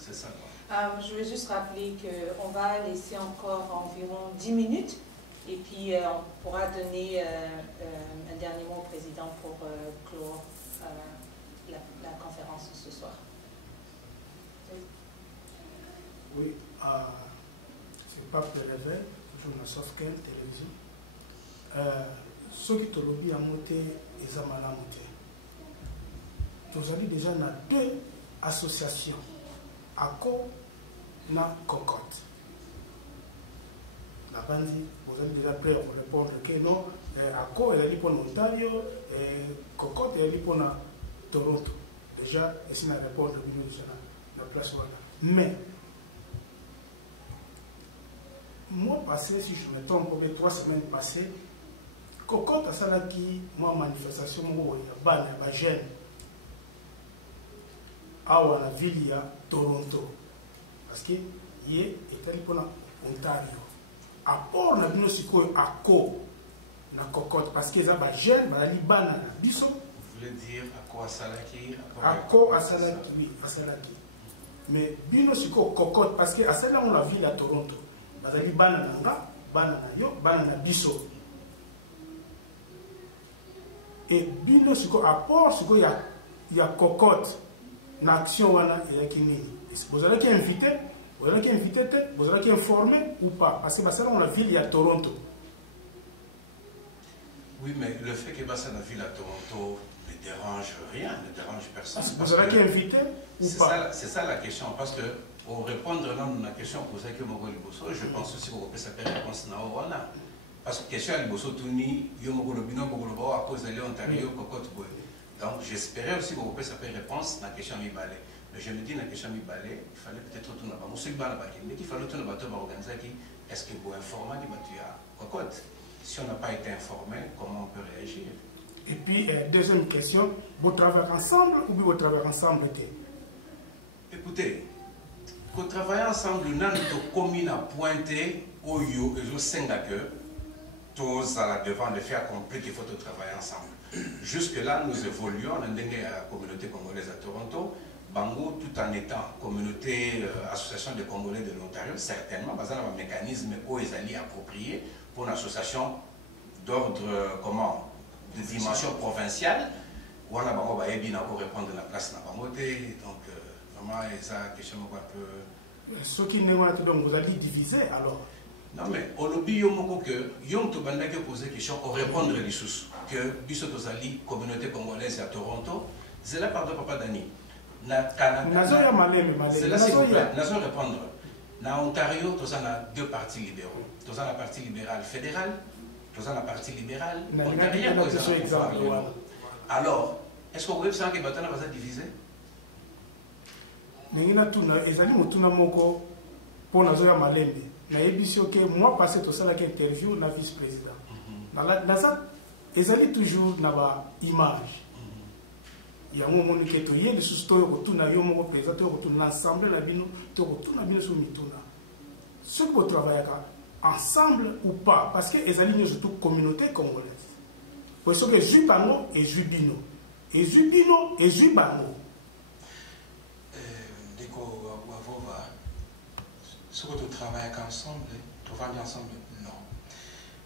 C'est ça. Je veux juste rappeler qu'on va laisser encore environ 10 minutes. Et puis, on pourra donner un dernier mot au président pour clore la conférence ce soir. Oui, c'est pas le réveil, toujours sauf qu'elle télévision. Ceux qui te lobby à monter et ça m'a monté. Nous avons déjà deux associations, ACO et Cocotte. La bandit, vous avez déjà prêt à vous répondre que non, ACO elle est pour l'Ontario et Cocotte elle est pour Toronto. Déjà, ici on a répondu à la place voilà. Mais, moi passé, si je me trompe, 3 semaines passées, Cocotte a ça qui, moi manifestation, moi, il y a jeune. À la ville de Toronto. Parce que il est pour l'Ontario. À part na bino sikoyo ACO na Cocotte parce que ça ba jeune ba libana na biso. Vous voulez dire ACO à Salaki? ACO à Salaki, oui, à Salaki. Mais bino sikoyo Cocotte parce que à celle-là on la ville à Toronto. Ba libana na nga, bana na yo, bana na biso. Et bino sikoyo à part sikoyo il y a Cocotte. L'action vous allez invité, vous allez invité, vous allez informé ou pas, parce que c'est dans la ville il y a Toronto. Oui, mais le fait que c'est la ville à Toronto ne dérange rien, ne dérange personne. Vous allez invité ou pas? C'est ça la question, parce que pour répondre à la question posée que je pense aussi qu'on peut s'appeler réponse na. Parce que question à l'Iboso Touni, Yomogolobino, Bogolobo, à cause de l'Ontario, Cocotte Boy. Donc j'espérais aussi que vous puissiez faire réponse à la question mi balai. Mais je me dis, la question mi balai, il fallait peut-être retourner là-bas. Monsieur Bala mais il fallait retourner là-bas, organiser qui est-ce que vous informez du Cocotte? Si on n'a pas été informé, comment on peut réagir? Et puis, deuxième question, vous travaillez ensemble ou vous travaillez ensemble? Écoutez, pour travailler ensemble, nous avons commune à pointer au yo et au Singapour, tous à la devant de faire compris qu'il faut travailler ensemble. Jusque-là, nous évoluons dans la communauté congolaise à Toronto, Bango, tout en étant communauté, association des Congolais de l'Ontario, certainement, parce qu'il y a un mécanisme où ils allaient approprier pour une association d'ordre, de dimension provinciale, où on a Bango Bayebi encore répondre la place dans Bango, donc vraiment, c'est une question un peu. Ce qui n'est pas donc vous allez diviser alors. Non mais au lobby yomoko que yom to banda que poser question au répondre les sous que biso tozali communauté congolaise à Toronto c'est là pardon papa Dani na Canada c'est là s'il vous plaît nazo répondre na Ontario tozana deux partis libéraux tozana la partie libérale fédérale tozana la partie libérale ontarienne alors est-ce que vous pouvez savoir que batana va se diviser mais il a tout na ezali mutuna moko pour nazo ya malembe. Moi, passé tout ça, interview na vice-président. Ils allaient toujours dans l'image. Il y a un moment qui est lié de ce que vous avez présenté, l'ensemble de la ce que vous travaillez ensemble ou pas, parce que les alliés surtout communauté congolaise. Parce que Jubano et Jubino. Et Jubino et Jubano. Ce que tu travailles ensemble, tu vas ensemble, non.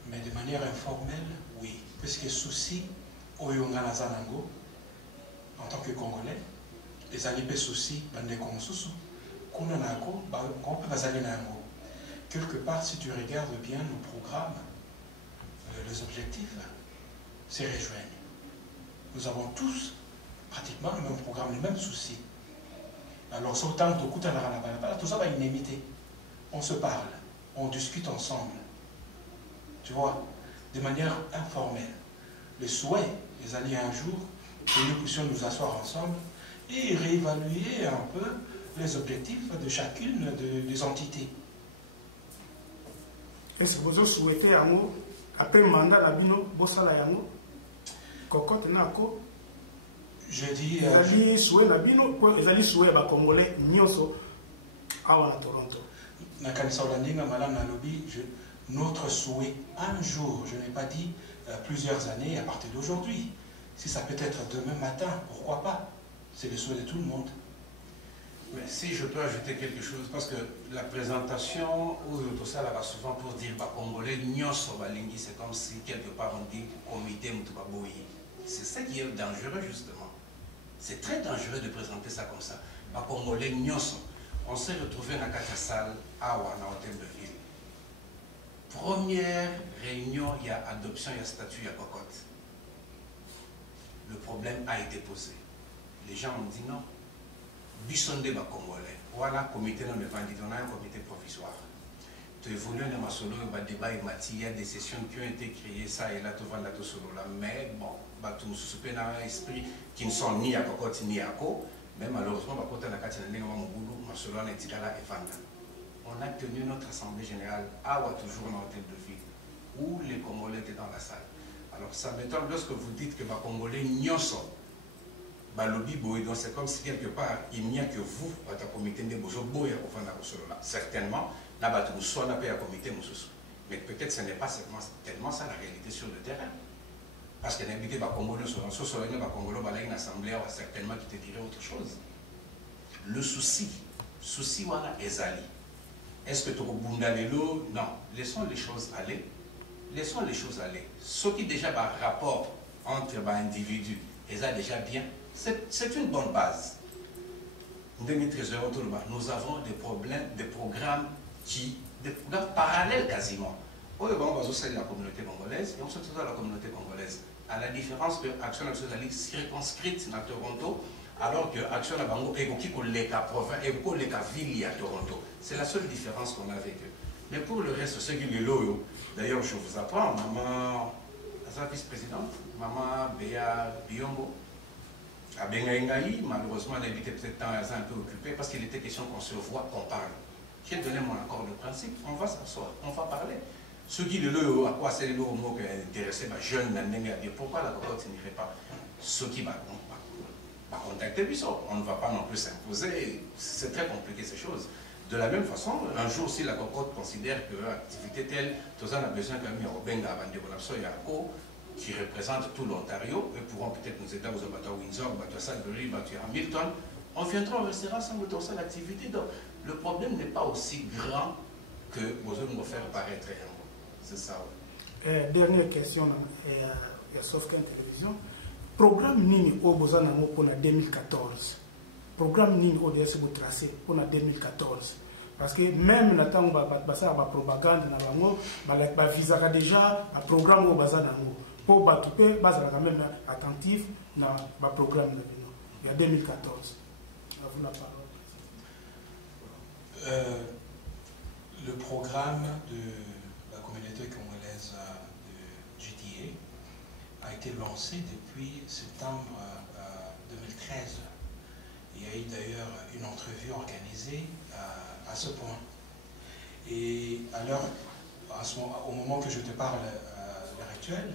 Mais de manière informelle, oui. Puisque souci, au Yongana Zanango, en tant que Congolais, les alliés souci, bande konsusu, Kunanako, Bazanango. Quelque part, si tu regardes bien nos programmes, les objectifs se rejoignent. Nous avons tous pratiquement le même programme, les mêmes soucis. Alors, autant de tout ça va inimiter. On se parle, on discute ensemble, tu vois, de manière informelle. Le souhait, les alliés un jour, que nous puissions nous asseoir ensemble et réévaluer un peu les objectifs de chacune des entités. Est-ce que vous souhaitez, après le mandat, la bino, Bossala Yango, Cocotte Nako? Je dis. Les alliés souhaitent la bino, les alliés souhaitent les Congolais, Nyonso, à Toronto. Notre souhait, un jour, je n'ai pas dit plusieurs années à partir d'aujourd'hui. Si ça peut être demain matin, pourquoi pas? C'est le souhait de tout le monde. Mais si je peux ajouter quelque chose, parce que la présentation, tout ça là-bas souvent pour dire Congolais, c'est comme si quelque part on dit comité Moutobaboui. C'est ça qui est dangereux justement. C'est très dangereux de présenter ça comme ça. Congolais, on s'est retrouvé dans la salle à Hôtel de Ville. Première réunion, il y a adoption, il y a statut, il y a cocotte. Le problème a été posé. Les gens ont dit non. Bissondé Congolais. Voilà, comité non vendit, on a un comité provisoire. Tu évolues dans ma solo, il y a des débats, il y a des sessions qui ont été créées, ça et là, tu vas là, tout solo là. Mais bon, tu me soupçonnes dans l'esprit qui ne sont ni à cocotte ni à co. Mais malheureusement, on a tenu notre assemblée générale à toujours dans l'hôtel de ville, où les Congolais étaient dans la salle. Alors ça m'étonne lorsque vous dites que les Congolais n'y sont. Donc c'est comme si quelque part, il n'y a que vous, votre comité de Bozoboya, certainement, là-bas, nous sommes un comité, mais peut-être ce n'est pas tellement ça la réalité sur le terrain. Parce que n'habiter les Congolais sur les Congolais, il y a une assemblée, certainement qui te dirait autre chose. Le souci, voilà, Ezali. Est-ce que tu as l'eau? Non. Laissons les choses aller. Laissons les choses aller. Ce qui déjà par rapport entre les individus, Ezali déjà bien, c'est une bonne base. Nous avons des problèmes, des programmes parallèles quasiment. On va la communauté congolaise et on se trouve dans la communauté congolaise. À la différence que Action Nationale est circonscrite à Toronto, alors que Action Nabango est beaucoup les provinces et beaucoup les villes à Toronto. C'est la seule différence qu'on a avec eux. Mais pour le reste, ceux qui le loyo, d'ailleurs, je vous apprends, maman, la vice-présidente, maman Béa Biombo, à Bengaïngaï, malheureusement, elle habitait peut-être temps un peu occupée parce qu'il était question qu'on se voit, qu'on parle. J'ai donné mon accord de principe, on va s'asseoir, on va parler. Ceux qui le loyo, à quoi c'est le mot qui est intéressé, jeune, pourquoi la cocotte n'irait pas? Ceux qui vont contacter Bissot, on ne va pas non plus s'imposer, c'est très compliqué ces choses. De la même façon, un jour, si la cocotte considère que l'activité telle, tout ça, on a besoin quand même de qui représente tout l'Ontario, et pourront peut-être nous aider aux abattoirs Windsor, à Sudbury, à Hamilton, on viendra, on restera ensemble dans cette activité. Donc, le problème n'est pas aussi grand que vous allez nous faire paraître. C'est ça. Dernière question, il y a Sofcan Télévision. Programme Nini au Bozanamo pour 2014. Programme Nini au DS vous tracé pour 2014. Parce que même le temps où on va propagande, on va viser déjà un programme au Bozanamo. Pour battre, quand même attentif dans le programme. Il y a 2014. À vous la parole. Le programme de la communauté congolaise de GTA a été lancé depuis septembre 2013. Il y a eu d'ailleurs une entrevue organisée à ce point. Et alors, au moment que je te parle à l'heure actuelle,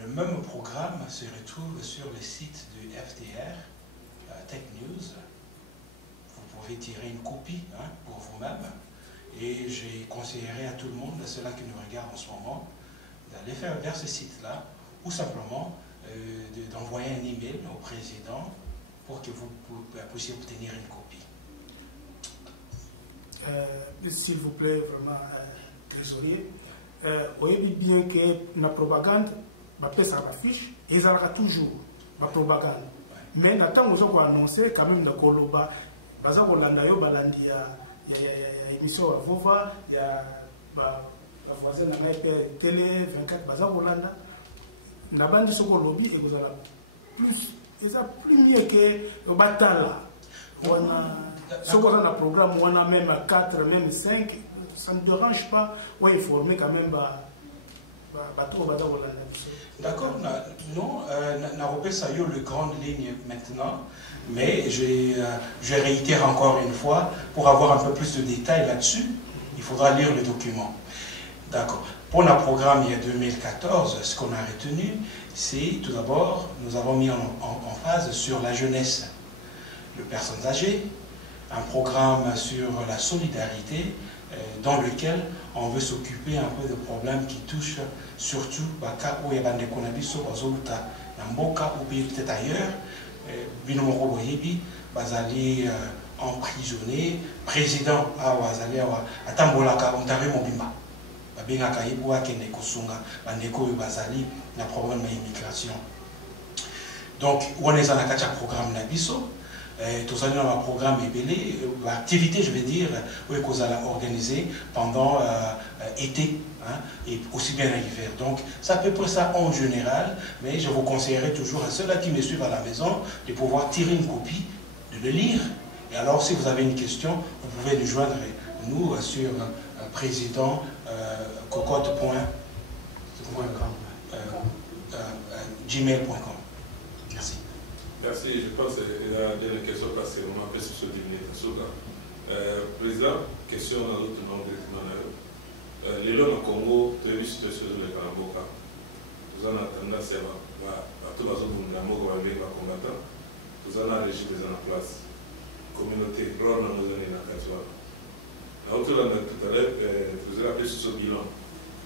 le même programme se retrouve sur le site du FDR, Tech News. Vous pouvez tirer une copie pour vous-même. Et j'ai conseillerais à tout le monde, à ceux-là qui nous regardent en ce moment, d'aller vers ce site-là, ou simplement d'envoyer un email au président pour que vous puissiez obtenir une copie. S'il vous plaît, vraiment, trésorier, voyez bien que la propagande, ça affiche, et ils aura toujours la propagande. Mais quand vous avez annoncé, quand même, le Koloba, il y a émission à Vova, il y a la voisine de la télé 24, Bazabolanda. La bande de ce lobby et vous avez plus mieux que le Batala. On a un programme où on a même 4, même 5, ça ne dérange pas. Oui, il faut former quand même Bazabolanda. D'accord, non, Naropé Sayo, le grande ligne maintenant, mais je réitère encore une fois, pour avoir un peu plus de détails là-dessus, il faudra lire le document. D'accord. Pour le programme il y a 2014, ce qu'on a retenu, c'est tout d'abord, nous avons mis en phase sur la jeunesse, les personnes âgées, un programme sur la solidarité, dans lequel on veut s'occuper un peu de problèmes qui touchent surtout où il y a des cannabis, ou peut-être ailleurs, Binomoro Boyebi, Bazali emprisonné, président à Tambolaka, Ontario Mobimba. Bengaka Iboua Kene Kosunga, Bandeko Bazali, le problème d'immigration. Donc, on est dans un programme Nabiso. Tout ça, nous avons un programme ébélé, l'activité, je veux dire, qu'on a organisé pendant l'été, et aussi bien l'hiver. Donc, c'est à peu près ça en général, mais je vous conseillerais toujours à ceux-là qui me suivent à la maison de pouvoir tirer une copie, de le lire. Et alors, si vous avez une question, vous pouvez nous joindre, nous, sur président cocotte.gmail.com. Merci. Merci. Je pense que la dernière question parce que on a fait sur 10 minutes. Président, question à l'autre nom de les lois au Congo, tu as vu cette situation de Karamboka. Vous en attendez, c'est tout le monde va combattre. Vous en avez régi des en place. Communauté, rôle dans nos années dans la tout à l'heure, vous avez appelé sur ce bilan.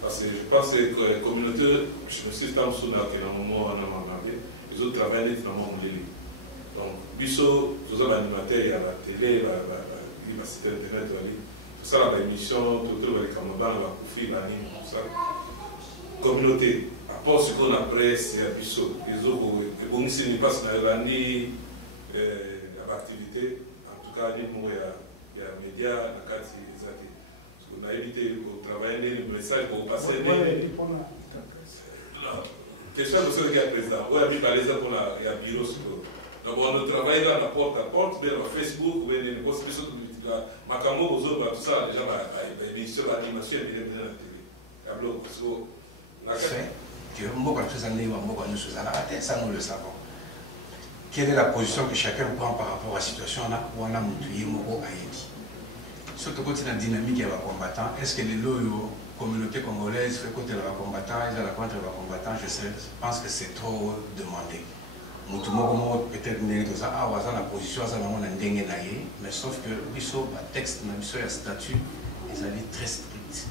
Parce que je pense que la communauté, je me suis dit, dans un moment, on a demandé, les autres travaillent dans le monde. Donc, Bissot, vous avez animateur, il y a la télé, il y a le site internet, tout ça, l'émission, tout le Cameroun, la Koufi, l'anime, tout ça. Communauté, à part ce qu'on a presse, il y a Bissot, les autres, on ne sait pas si on a l'activité, en tout cas, il y a les médias, la carte, on a évité de travailler le message pour passer. Question de ce qui est président. Oui, par exemple, il y a un bureau. Donc, on travaille là, la porte à porte, bien sur Facebook, ou bien les possibilités de Macamo, aux autres, tout ça, les gens, sur l'animation, ils viennent à la télé. Fait que ça nous le savons. Quelle est la position que chacun prend par rapport à la situation où on a mutué Moko Haïti? Surtout quand il y a une dynamique avec les combattants, est-ce que les communautés congolaises fait côté les combattants, ils ont la contre les combattants? Je pense que c'est trop demandé. Moutoumoko peut-être n'est pas ça, la position, ça n'a pas de mais sauf que le texte, le statut, ils allaient très strict.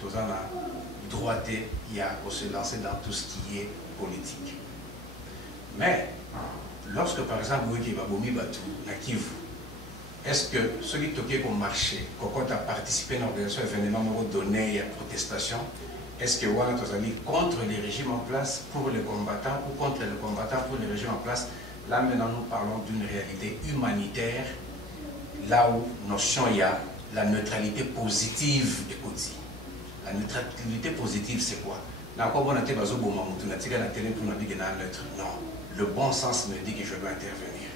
Tout ça, droité, il y a pour se lancer dans tout ce qui est politique. Mais, lorsque par exemple, vous qui va bomber Batou, est-ce que ceux qui toquaient au marché, quand on a participé à une organisation événement donné à protestation, est-ce que vous allez contre les régimes en place pour les combattants ou contre les combattants pour les régimes en place? Là maintenant nous parlons d'une réalité humanitaire, là où notion il y a la neutralité positive des côtés. La neutralité positive, c'est quoi? Non, le bon sens me dit que je dois intervenir.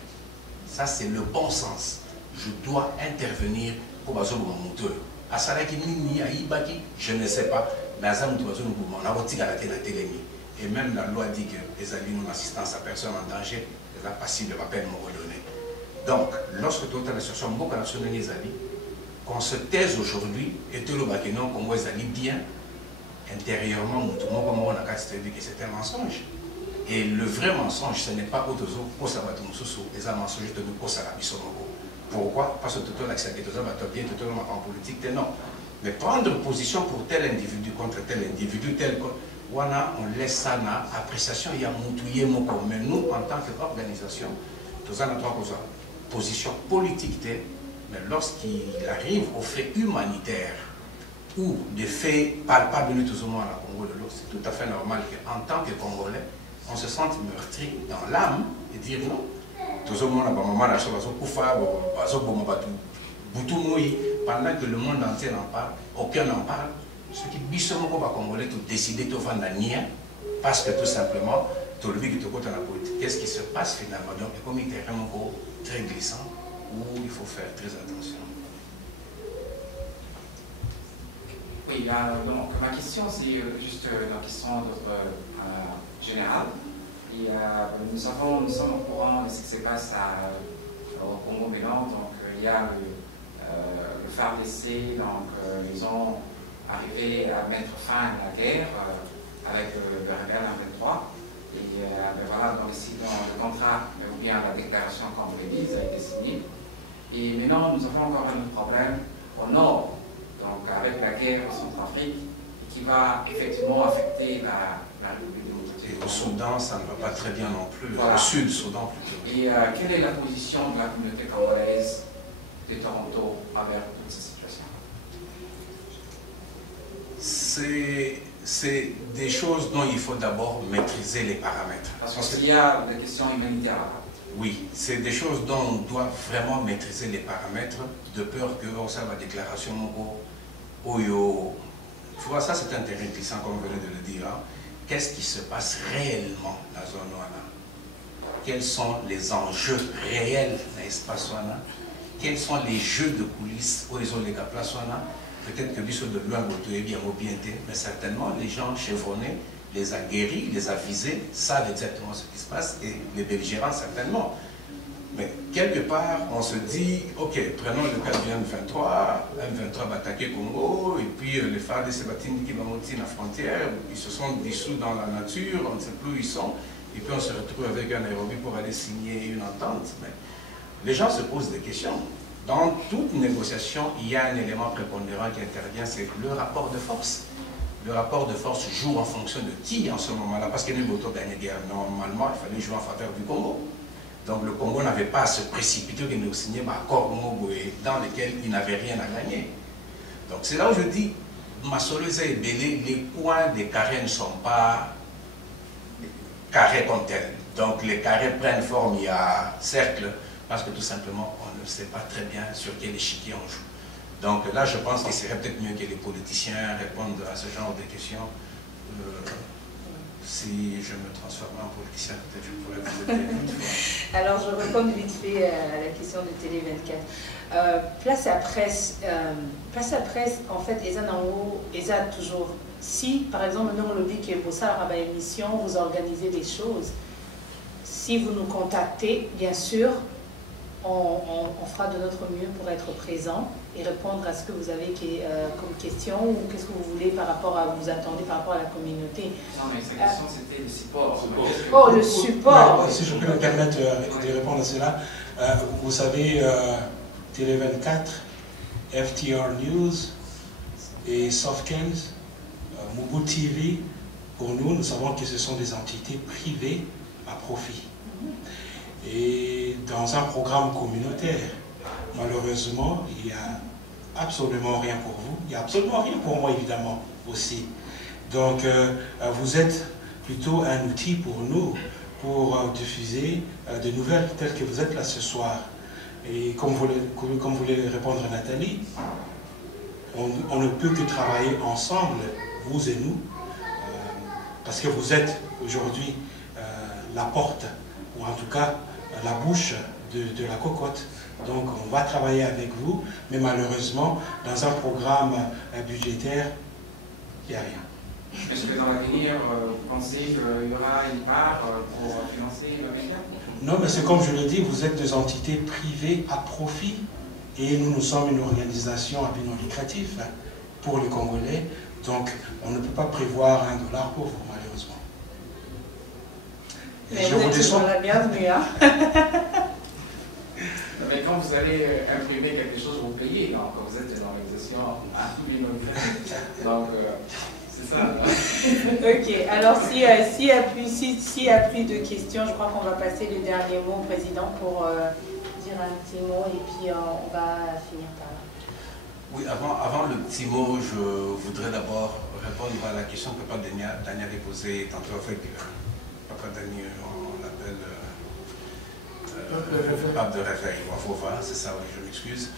Ça, c'est le bon sens. Je dois intervenir pour je ne sais pas, mais et même la loi dit que les alliés non assistance à personne en danger, la passible de peine me redonner. Donc, lorsque tu as la situation, qu'on se taise aujourd'hui et tout le baquenon comme vous allez bien intérieurement tout le monde comme on a dit que c'est un mensonge et le vrai mensonge ce n'est pas autre chose pour ça va tout les mensonges de nous pour ça la pourquoi parce que tout le l'accès tout ça va bien tout le monde en politique non mais prendre position pour tel individu contre tel individu tel on laisse ça dans appréciation il y a moutouillé moko mais nous en tant qu'organisation tout ça notre position politique mais lorsqu'il arrive aux faits humanitaires ou des faits palpables de tout le monde à la Congo de l'Ouest, c'est tout à fait normal qu'en tant que Congolais, on se sente meurtri dans l'âme et dire non. Tout le monde a pas moment la chose, pendant que le monde entier en parle, aucun n'en parle. Ce qui bisomoko va Congolais tout décider de vendre parce que tout simplement, tout le monde qui te côté dans la politique, qu'est-ce qui se passe finalement? Donc, comme il est vraiment très glissant, où il faut faire très attention. Oui, donc ma question c'est juste la question générale. Et, nous sommes au courant de ce qui se passe au Congo Bénin. Donc il y a le FARDC, donc ils ont arrivé à mettre fin à la guerre avec le rebelle M23. Et voilà, donc ici dans le contrat, ou bien la déclaration, comme vous l'avez dit, ça a été signé. Et maintenant, nous avons encore un autre problème au nord, donc avec la guerre en Centrafrique, qui va effectivement affecter la République démocratique. Et au Soudan, ça ne va pas très bien non plus, voilà. Au sud, Soudan plutôt. Et quelle est la position de la communauté congolaise de Toronto envers toute cette situation? C'est des choses dont il faut d'abord maîtriser les paramètres. Parce qu'il y a des questions humanitaires là-bas. Oui, c'est des choses dont on doit vraiment maîtriser les paramètres, de peur que ça va déclaration Oyo. Tu vois, ça c'est un terrain glissant, comme vous venez de le dire. Hein. Qu'est-ce qui se passe réellement dans la zone Wana? Quels sont les enjeux réels dans l'espace Wana? Quels sont les jeux de coulisses où ils ont les places Wana? Peut-être que Bissot de loin, mais certainement les gens chevronnés, les aguerris, les avisés, savent exactement ce qui se passe et les belligérants certainement. Mais quelque part, on se dit, ok, prenons le cas du M23 va attaquer Congo, et puis les FARDC se battent qui vont monter la frontière, ils se sont dissous dans la nature, on ne sait plus où ils sont, et puis on se retrouve avec un Nairobi pour aller signer une entente. Mais les gens se posent des questions. Dans toute négociation, il y a un élément prépondérant qui intervient, c'est le rapport de force. Le rapport de force joue en fonction de qui en ce moment-là, parce qu'il y a une gagné guerre. Normalement, il fallait jouer en faveur du Congo. Donc le Congo n'avait pas à se précipiter qu'il nous signait un accord dans lequel il n'avait rien à gagner. Donc c'est là où je dis, Massoleza et Bélé, les coins des carrés ne sont pas carrés comme tels. Donc les carrés prennent forme, il y a cercle, parce que tout simplement, on ne sait pas très bien sur quel échiquier on joue. Donc là, je pense qu'il serait peut-être mieux que les politiciens répondent à ce genre de questions si je me transforme en politicien, peut-être je pourrais vous aider une fois. Alors, je réponds vite fait à la question de Télé 24. Place à presse, en fait, ils ont toujours. Si, par exemple, nous, on le dit que pour ça, à l'émission, vous organisez des choses, si vous nous contactez, bien sûr, on fera de notre mieux pour être présent et répondre à ce que vous avez comme question ou qu'est-ce que vous voulez par rapport à vous attendez par rapport à la communauté. Non, mais sa question c'était le support. Oh, le support. Si je peux me permettre de répondre à cela, vous savez, Télé 24, FTR News et Softcans, Mubu TV, pour nous savons que ce sont des entités privées à profit. Et dans un programme communautaire, malheureusement, il n'y a absolument rien pour vous. Il n'y a absolument rien pour moi, évidemment, aussi. Donc, vous êtes plutôt un outil pour nous, pour diffuser des nouvelles telles que vous êtes là ce soir. Et comme voulait répondre Nathalie, on ne peut que travailler ensemble, vous et nous, parce que vous êtes aujourd'hui la porte, ou en tout cas la bouche de la cocotte. Donc on va travailler avec vous, mais malheureusement, dans un programme budgétaire, il n'y a rien. Est-ce que dans l'avenir, vous pensez qu'il y aura une part pour financer le média? Non, mais c'est comme je le dis, vous êtes des entités privées à profit et nous sommes une organisation à but non lucratif pour les Congolais. Donc on ne peut pas prévoir $1 pour vous, malheureusement. Mais je vous déçois. La bienvenue, hein. Mais quand vous allez imprimer quelque chose, vous payez. Donc vous êtes dans l'organisation à but non lucratif. Donc c'est ça. Ok, alors s'il y a plus de questions, je crois qu'on va passer le dernier mot au président pour dire un petit mot et puis on va finir par là. Oui, avant le petit mot, je voudrais d'abord répondre à la question que Papa Dania avait posée tantôt avec Papa Dania, on l'appelle Pape de Réveil, c'est ça, oui, je m'excuse.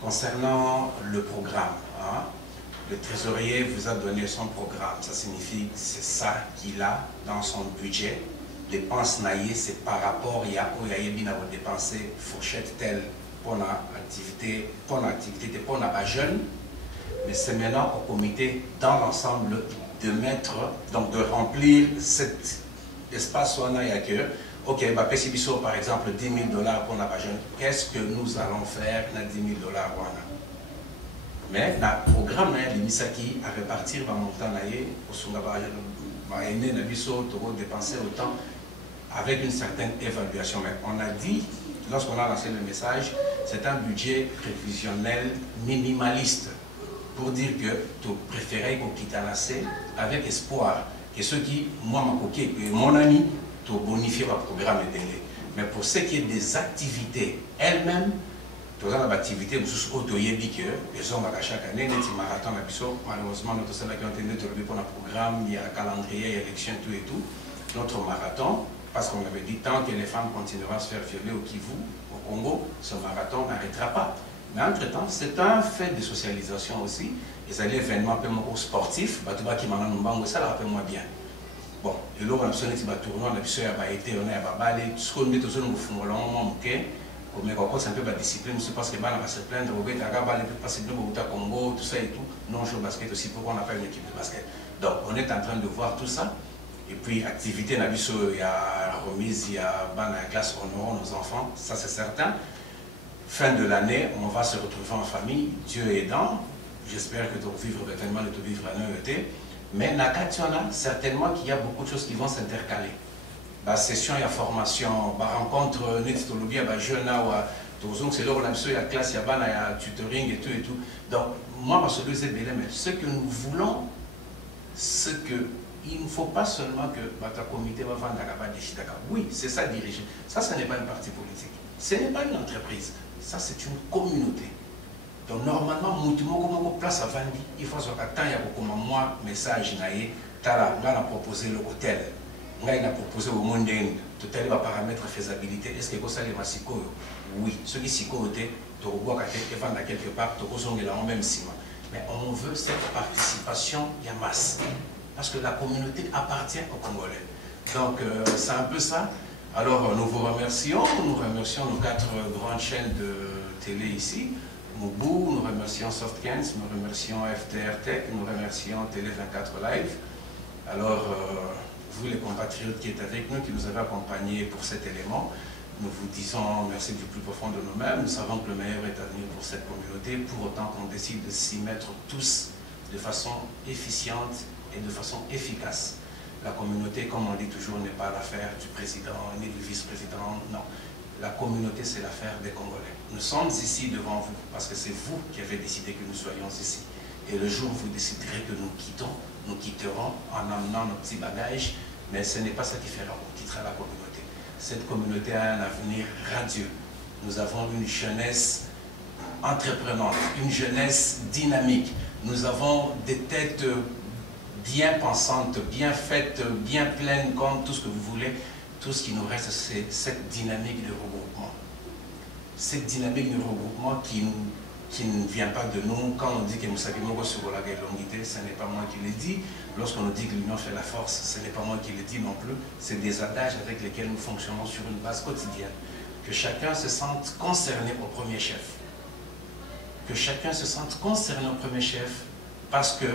Concernant le programme, hein, le trésorier vous a donné son programme, ça signifie que c'est ça qu'il a dans son budget. Dépenses naïées, c'est par rapport à dépenser fourchette telle pour l'activité, pour la jeune, mais c'est maintenant au comité dans l'ensemble de mettre, donc de remplir cet espace où on a que, ok, par exemple $10 000 pour la jeune, qu'est-ce que nous allons faire avec $10 000 mais le programme de Misaki à repartir dans le montant pour dépenser autant avec une certaine évaluation. Mais on a dit, lorsqu'on a lancé le message, c'est un budget prévisionnel minimaliste pour dire que tu préférais qu'on quitte avec espoir que ceux qui, moi, mon ami, tu bonifies le programme et délai. Mais pour ce qui est des activités elles-mêmes, tous les activités, vous avez dit que les hommes chaque année, les marathons, malheureusement, notre salle qui ont été pour le programme, il y a un calendrier, il y a l'élection, tout et tout. Notre marathon, parce qu'on avait dit tant que les femmes continueront à se faire violer au Kivu, au Congo, ce marathon n'arrêtera pas. Mais entre-temps, c'est un fait de socialisation aussi. Les événements un peu sportifs, ça rappelle-moi bien. Bon, et là, on a besoin de tournoi, on a besoin de été, on a balé, tout ce qu'on met au mais c'est un peu la discipline, parce que va se plaindre, on va passer au Congo, tout ça et tout. Non, je joue au basket aussi, pourquoi on n'a pas une équipe de basket? Donc, on est en train de voir tout ça. Et puis, activité, il y a remise, il y a la classe, honorant nos enfants, ça c'est certain. Fin de l'année, on va se retrouver en famille, Dieu aidant. J'espère que tu vas vivre événement de te vivre à l'EET. Mais certainement qu'il y a beaucoup de choses qui vont s'intercaler. La session et la formation, la rencontre, les jeunes, c'est là où on a la classe, il y a tutoring et tout et tout. Donc, moi, ce que nous voulons, c'est qu'il ne faut pas seulement que votre comité va vendre des Chitaka. Oui, c'est ça diriger. Ça, ce n'est pas une partie politique. Ce n'est pas une entreprise. Ça, c'est une communauté. Donc, normalement, nous place à vendre. Il faut attendre, il y a beaucoup de messages. On a proposé le hôtel. On a proposé au monde tout à l'heure paramètre faisabilité. Est-ce que ça les massicos? Oui. Ceux qui s'y côté, tu revois vendre quelque part, tu revois même ciment. Mais on veut cette participation, il y a masse. parce que la communauté appartient aux Congolais. Donc c'est un peu ça. Alors nous vous remercions, nous remercions nos 4 grandes chaînes de télé ici, Moubou, nous remercions Softcans, nous remercions FTR Tech, nous remercions Télé 24 Live. Alors vous les compatriotes qui êtes avec nous, qui nous avez accompagnés pour cet élément, nous vous disons merci du plus profond de nous-mêmes. Nous savons que le meilleur est à venir pour cette communauté, pour autant qu'on décide de s'y mettre tous de façon efficiente et de façon efficace. La communauté, comme on dit toujours, n'est pas l'affaire du président ni du vice-président, non. La communauté, c'est l'affaire des Congolais. Nous sommes ici devant vous parce que c'est vous qui avez décidé que nous soyons ici. Et le jour où vous déciderez que nous quittons, nous quitterons en amenant nos petits bagages, mais ce n'est pas ça qui fera, on quittera la communauté. Cette communauté a un avenir radieux. Nous avons une jeunesse entreprenante, une jeunesse dynamique. Nous avons des têtes bien pensantes, bien faites, bien pleines, comme tout ce que vous voulez. Tout ce qui nous reste, c'est cette dynamique de regroupement. Cette dynamique de regroupement qui ne vient pas de nous. Quand on dit que Moussa Kimoko sur la longuité, ce n'est pas moi qui le dis. Lorsqu'on nous dit que l'union fait la force, ce n'est pas moi qui le dis non plus. C'est des adages avec lesquels nous fonctionnons sur une base quotidienne. Que chacun se sente concerné au premier chef. Que chacun se sente concerné au premier chef, parce que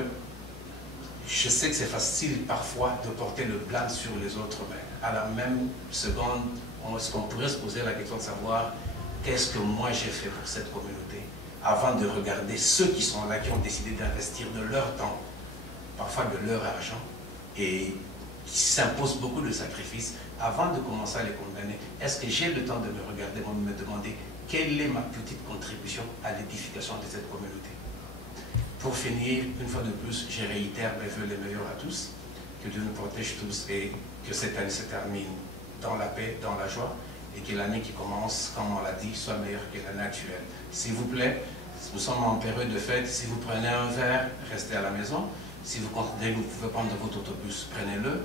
je sais que c'est facile parfois de porter le blâme sur les autres, mais à la même seconde, est-ce qu'on pourrait se poser la question de savoir qu'est-ce que moi j'ai fait pour cette communauté, avant de regarder ceux qui sont là, qui ont décidé d'investir de leur temps, parfois de leur argent, et qui s'imposent beaucoup de sacrifices, avant de commencer à les condamner. Est-ce que j'ai le temps de me regarder, de me demander quelle est ma petite contribution à l'édification de cette communauté? Pour finir, une fois de plus, je réitère mes vœux les meilleurs à tous, que Dieu nous protège tous et que cette année se termine dans la paix, dans la joie, et que l'année qui commence, comme on l'a dit, soit meilleure que l'année actuelle. S'il vous plaît, nous sommes en période de fête, si vous prenez un verre, restez à la maison. Si vous considérez que vous pouvez prendre votre autobus, prenez-le.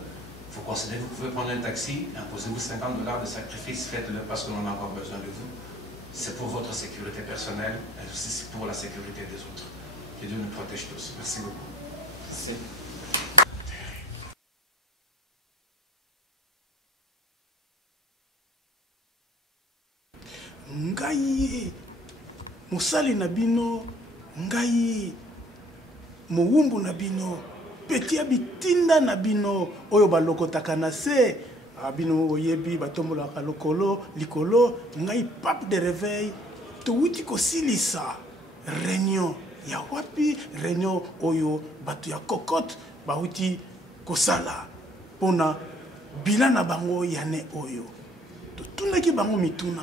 Vous considérez que vous pouvez prendre un taxi, imposez-vous 50 $ de sacrifice, faites-le parce que l'on a encore besoin de vous. C'est pour votre sécurité personnelle, et aussi c'est pour la sécurité des autres. Que Dieu nous protège tous. Merci beaucoup. Merci. Ngai mosali na bino, ngai mowumbu na bino, petia bitinda na bino oyo balokotaka na se bino oyebi batombolaka likolo ngai pape de réveil touti kosilisa réunion ya wapi, réunion oyo bato ya kokote bauti kosala pona bilan na bango yane oyo totunaki bango mituna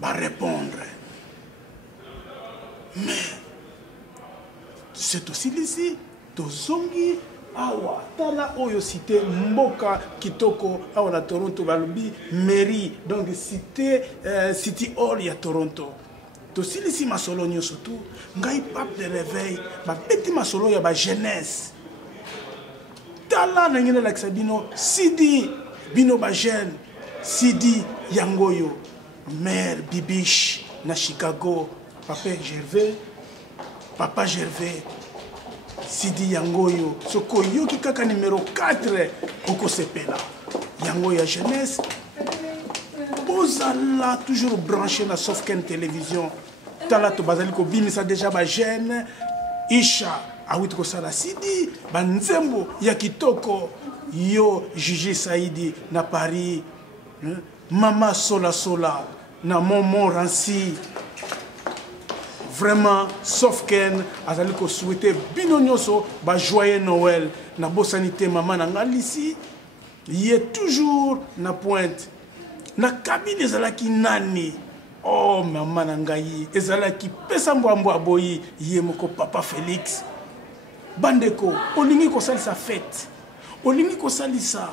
ba répondre. Mais c'est aussi ici tozongi awa tala oyo cité mboka kitoko awa na Toronto balobi mairie, donc cité city hall ya Toronto. Tosilisi masolo nyonso tu ngai pape de réveil babeti masolo ya ba jeunesse tala na ngene lakisa bino sidi bino ba jeune sidi yangoyo mère Bibiche na Chicago papa Gervais sidi yangoyo soko yoki kaka numéro 4 okosepela yango ya jeunesse bozala toujours branché na Softken télévision tala to bazali ko bimisa déjà ba jeune Isha awiti kosala sidi banzembo ya kitoko yo Gigi Saidi na Paris, Mama Sola na Momo Rancy. Vraiment Softken azali ko souhaiter bino nyonso ba joyeux Noël na bosanité maman na ngalisi yé toujours na pointe na kabine ezalaki nani oh maman na ngai ezalaki pesa mbwambo aboyi yé moko papa Félix bandeko olingi ko salisa fête olingi ko salisa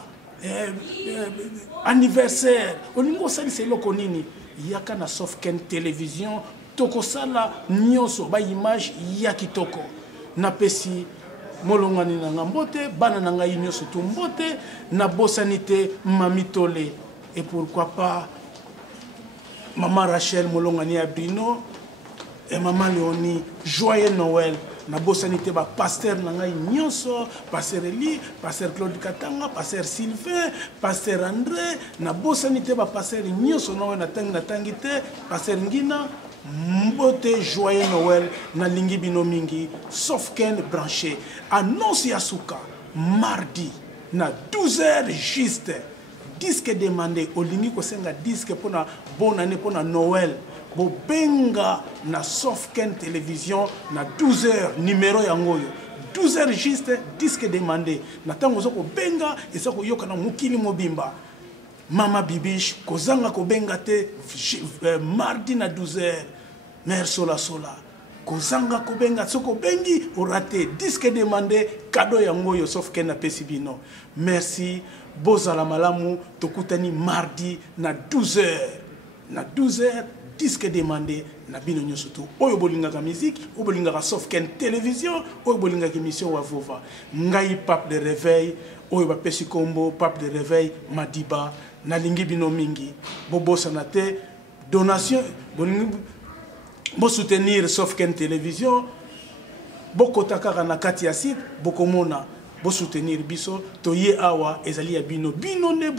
anniversaire olingi ko salisa eloko nini yaka na Softken télévision tokosala nyonso ba image ya kitoko na pesi molongani na ngambote bana na ngai nyonso tumbote na bosanité mamitole et pourquoi pas maman Rachel molongani ya Bino et maman Léonie joyeux Noël na bosani te ba pasteur na ngai nyonso, pasteur Eli, pasteur Claude Katanga, pasteur Sylvain, pasteur André, na bosani te ba pasteur nyonso na tangi te, pasteur Ngina, mbote joyeux Noël na lingi bino mingi, sauf ken branché. Annonce Yasuka, mardi, na 12h juste. Disque demandé, olingi ko senga disque pour na bonne année pour na Noël. Bo benga na Sofken télévision na 12h numéro yangoyo. 12h juste disque demandé. Na tango zoko benga esa ko yoka na mukili mobimba. Mama Bibish kozanga ko benga te mardi na 12h. Mère Sola Sola. Kozanga ko benga soko bengi o raté disque demandé cadeau yangoyo Sofken na pesibino. Merci. Bozala malamu tokutani mardi na 12h. Na 12h disque demandé na bino nyonso to oyo bolingaka musique oyo bolingaka Sofken télévision oyo bolingaka émission wa vova ngai pape de réveil oyo bapesi kombo pape de réveil Madiba na lingi bino mingi bobosa na te donation bolingi bo soutenir Sofken télévision bokota kaka na kati ya site bokomona bo soutenir biso to ye awa ezali ya bino ne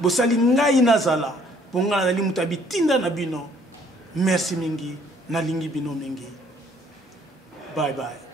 bosali ngai nazala ponga na limuta bitinda na bino merci mingi na lingi bino mingi bye bye.